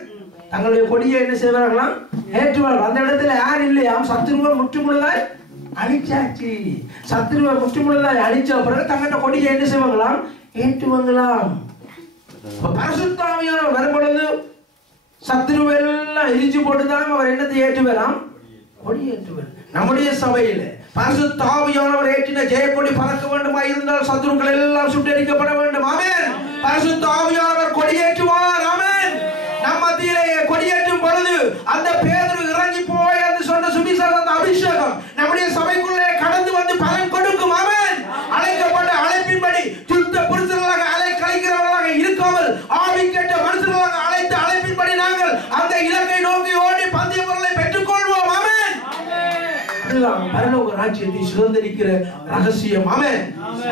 தங்களுடைய கொடியை என்ன செய்வார்களாம்? ஏற்றுவார்கள். அந்த இடத்துல யார் இல்லையாம்? சத்துருவை முற்றுமுழுதாய் அழிச்சாச்சு. சத்துருவை முற்றுமுழுதாய் அழிச்ச பிறகு தங்கிட்ட கொடியை என்ன செய்வாங்களாம்? ஏற்றுவாங்களாம். பரிசுத்த ஆவியானவர் வரும் பொழுது சத்துருவெல்லாம் எரிஞ்சு போட்டுதான் அவர் என்னத்தை ஏற்றுவாராம்? கொடி ஏற்றுவார். நம்முடைய சபையில பரிசுத்த ஆவியானவர் ஏற்றின ஜெயக்கொடி பறக்க வேண்டுமா இருந்தால் சத்துருக்கள் எல்லாம் சுட்டெரிக்கப்பட வேண்டும். ஆமென். பரிசுத்த ஆவியானவர் கொடியேற்றுவார். ஆமென். நம்ம மத்தியிலே கொடியேற்றும் பொழுது அந்த பேதுரு இறங்கி போய் அந்த சொன்ன சுவிசேஷ அபிஷேகம் நம்முடைய சபைக்குள்ளே கடந்து வந்து பலன் கொடுக்கும். ஆமென். அழைக்கப்பட்ட அழைப்பின்படி சுத்த புருஷர்களாக கலைக்கிறவர்களாக இருக்காமல் ஆவி கேட்ட மனுஷர்களாக அழைத்த அழைப்பின்படி நாங்கள் அந்த இலக்கை நோக்கி ஓடி பந்தய பொருளை பெற்றுக் கொள்வோம். ஆமென். இதுதான் பரலோக ராஜ்யத்தை சுதந்திரிக்கிற ரகசியம். ஆமென்.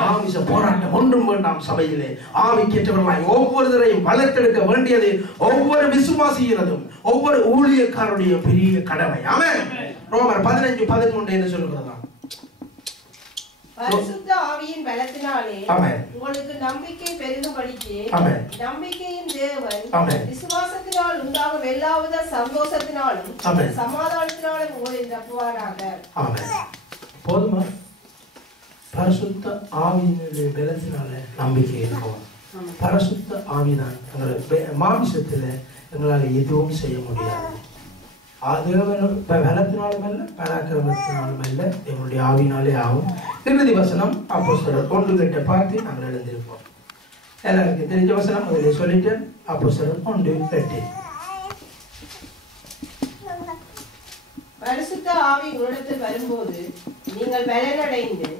ஆவிச போராட்டம் ஒன்றும் வேண்டாம். சபையிலே ஆவிக்கேற்றவர்களாய் ஒவ்வொருவரையும் வளர்த்தெடுக்க வேண்டியது ஒவ்வொரு விசுவாசியினதும் ஒவ்வொரு ஊழியக்காரருடைய பெரிய கடமை. ஆமென். ரோமர் 15:13 என்று சொல்லுகிறதா? பரிசுத்த ஆவியின் பலத்தினாலே உங்களுக்கு நம்பிக்கை பெருகும்படிக்கு நம்பிக்கையின் தேவன் விசுவாசத்தினால் உண்டாகும் எல்லாவித சந்தோஷத்தினாலும் சமாதானத்தினாலும் உங்களை நிரப்புவாராக. போதுமா? பரிசுத்த ஆவியினுடைய பலத்தினால நம்பிக்கை இருக்கும். பரிசுத்த ஆவிதான் மாமிசத்துல எங்களால் எதுவும் செய்ய முடியாது. பலத்தினாலும் அல்ல, பராக்கிரமத்தினாலும் அல்ல, எங்களுடைய ஆவினாலே ஆகும். இறுதி வசனம் அப்போஸ்தலர் 1:8 பார்த்து நாங்கள் எழுந்திருப்போம். எல்லாருக்கும் தெரிஞ்ச வசனம் அதில் சொல்லிட்டேன். அப்போஸ்தலர் 1:8. பரிசுத்த ஆவி உங்களிடத்தில் வரும்போது நீங்கள் பலனடைந்து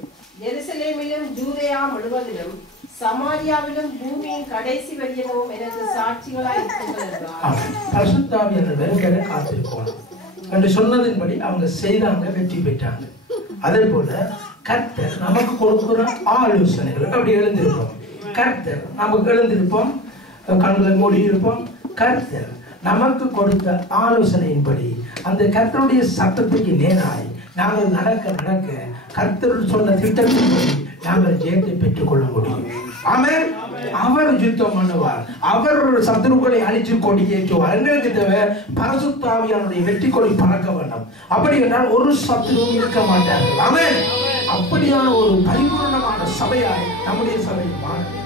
எருசலேமிலும் யூதேயா முழுவதிலும் சமாரியாவிலும் பூமியின் கடைசி வரையிலும் எனக்கு சாட்சிகளாய் இருக்கிறார்கள். பரிசுத்த ஆவியானவர் வருகிற காத்திருக்கணும் என்று சொன்னதின்படி அவங்க செய்தாங்க, வெற்றி பெற்றாங்க. அதே போல கர்த்தர் நமக்கு கொடுக்கிற ஆலோசனைகள் அப்படி எழுந்திருப்போம். கர்த்தர் நமக்கு எழுந்திருப்போம், கண்களை மூடி இருப்போம். கர்த்தர் நமக்கு கொடுத்த ஆலோசனையின்படி அந்த கர்த்தருடைய சட்டத்துக்கு நேராய் நாங்கள் நடக்க கர்த்தர் சொன்ன திட்டத்தின்படி நாங்கள் ஜெயத்தை பெற்றுக் கொள்ள முடியும். ஆமென். அவர் யுத்தம் பண்ணுவார். அவர் சத்துருக்களை அழிச்சு கொடியேற்றுவார். எங்களுக்கு தேவை பரிசுத்த ஆவியானுடைய வெற்றி கொடி பறக்க வேண்டும். அப்படி என்றால் ஒரு சத்துருவும் இருக்க மாட்டார்கள். ஆமென். அப்படியான ஒரு பரிபூர்ணமான சபையாய் நம்முடைய சபை மாறும்.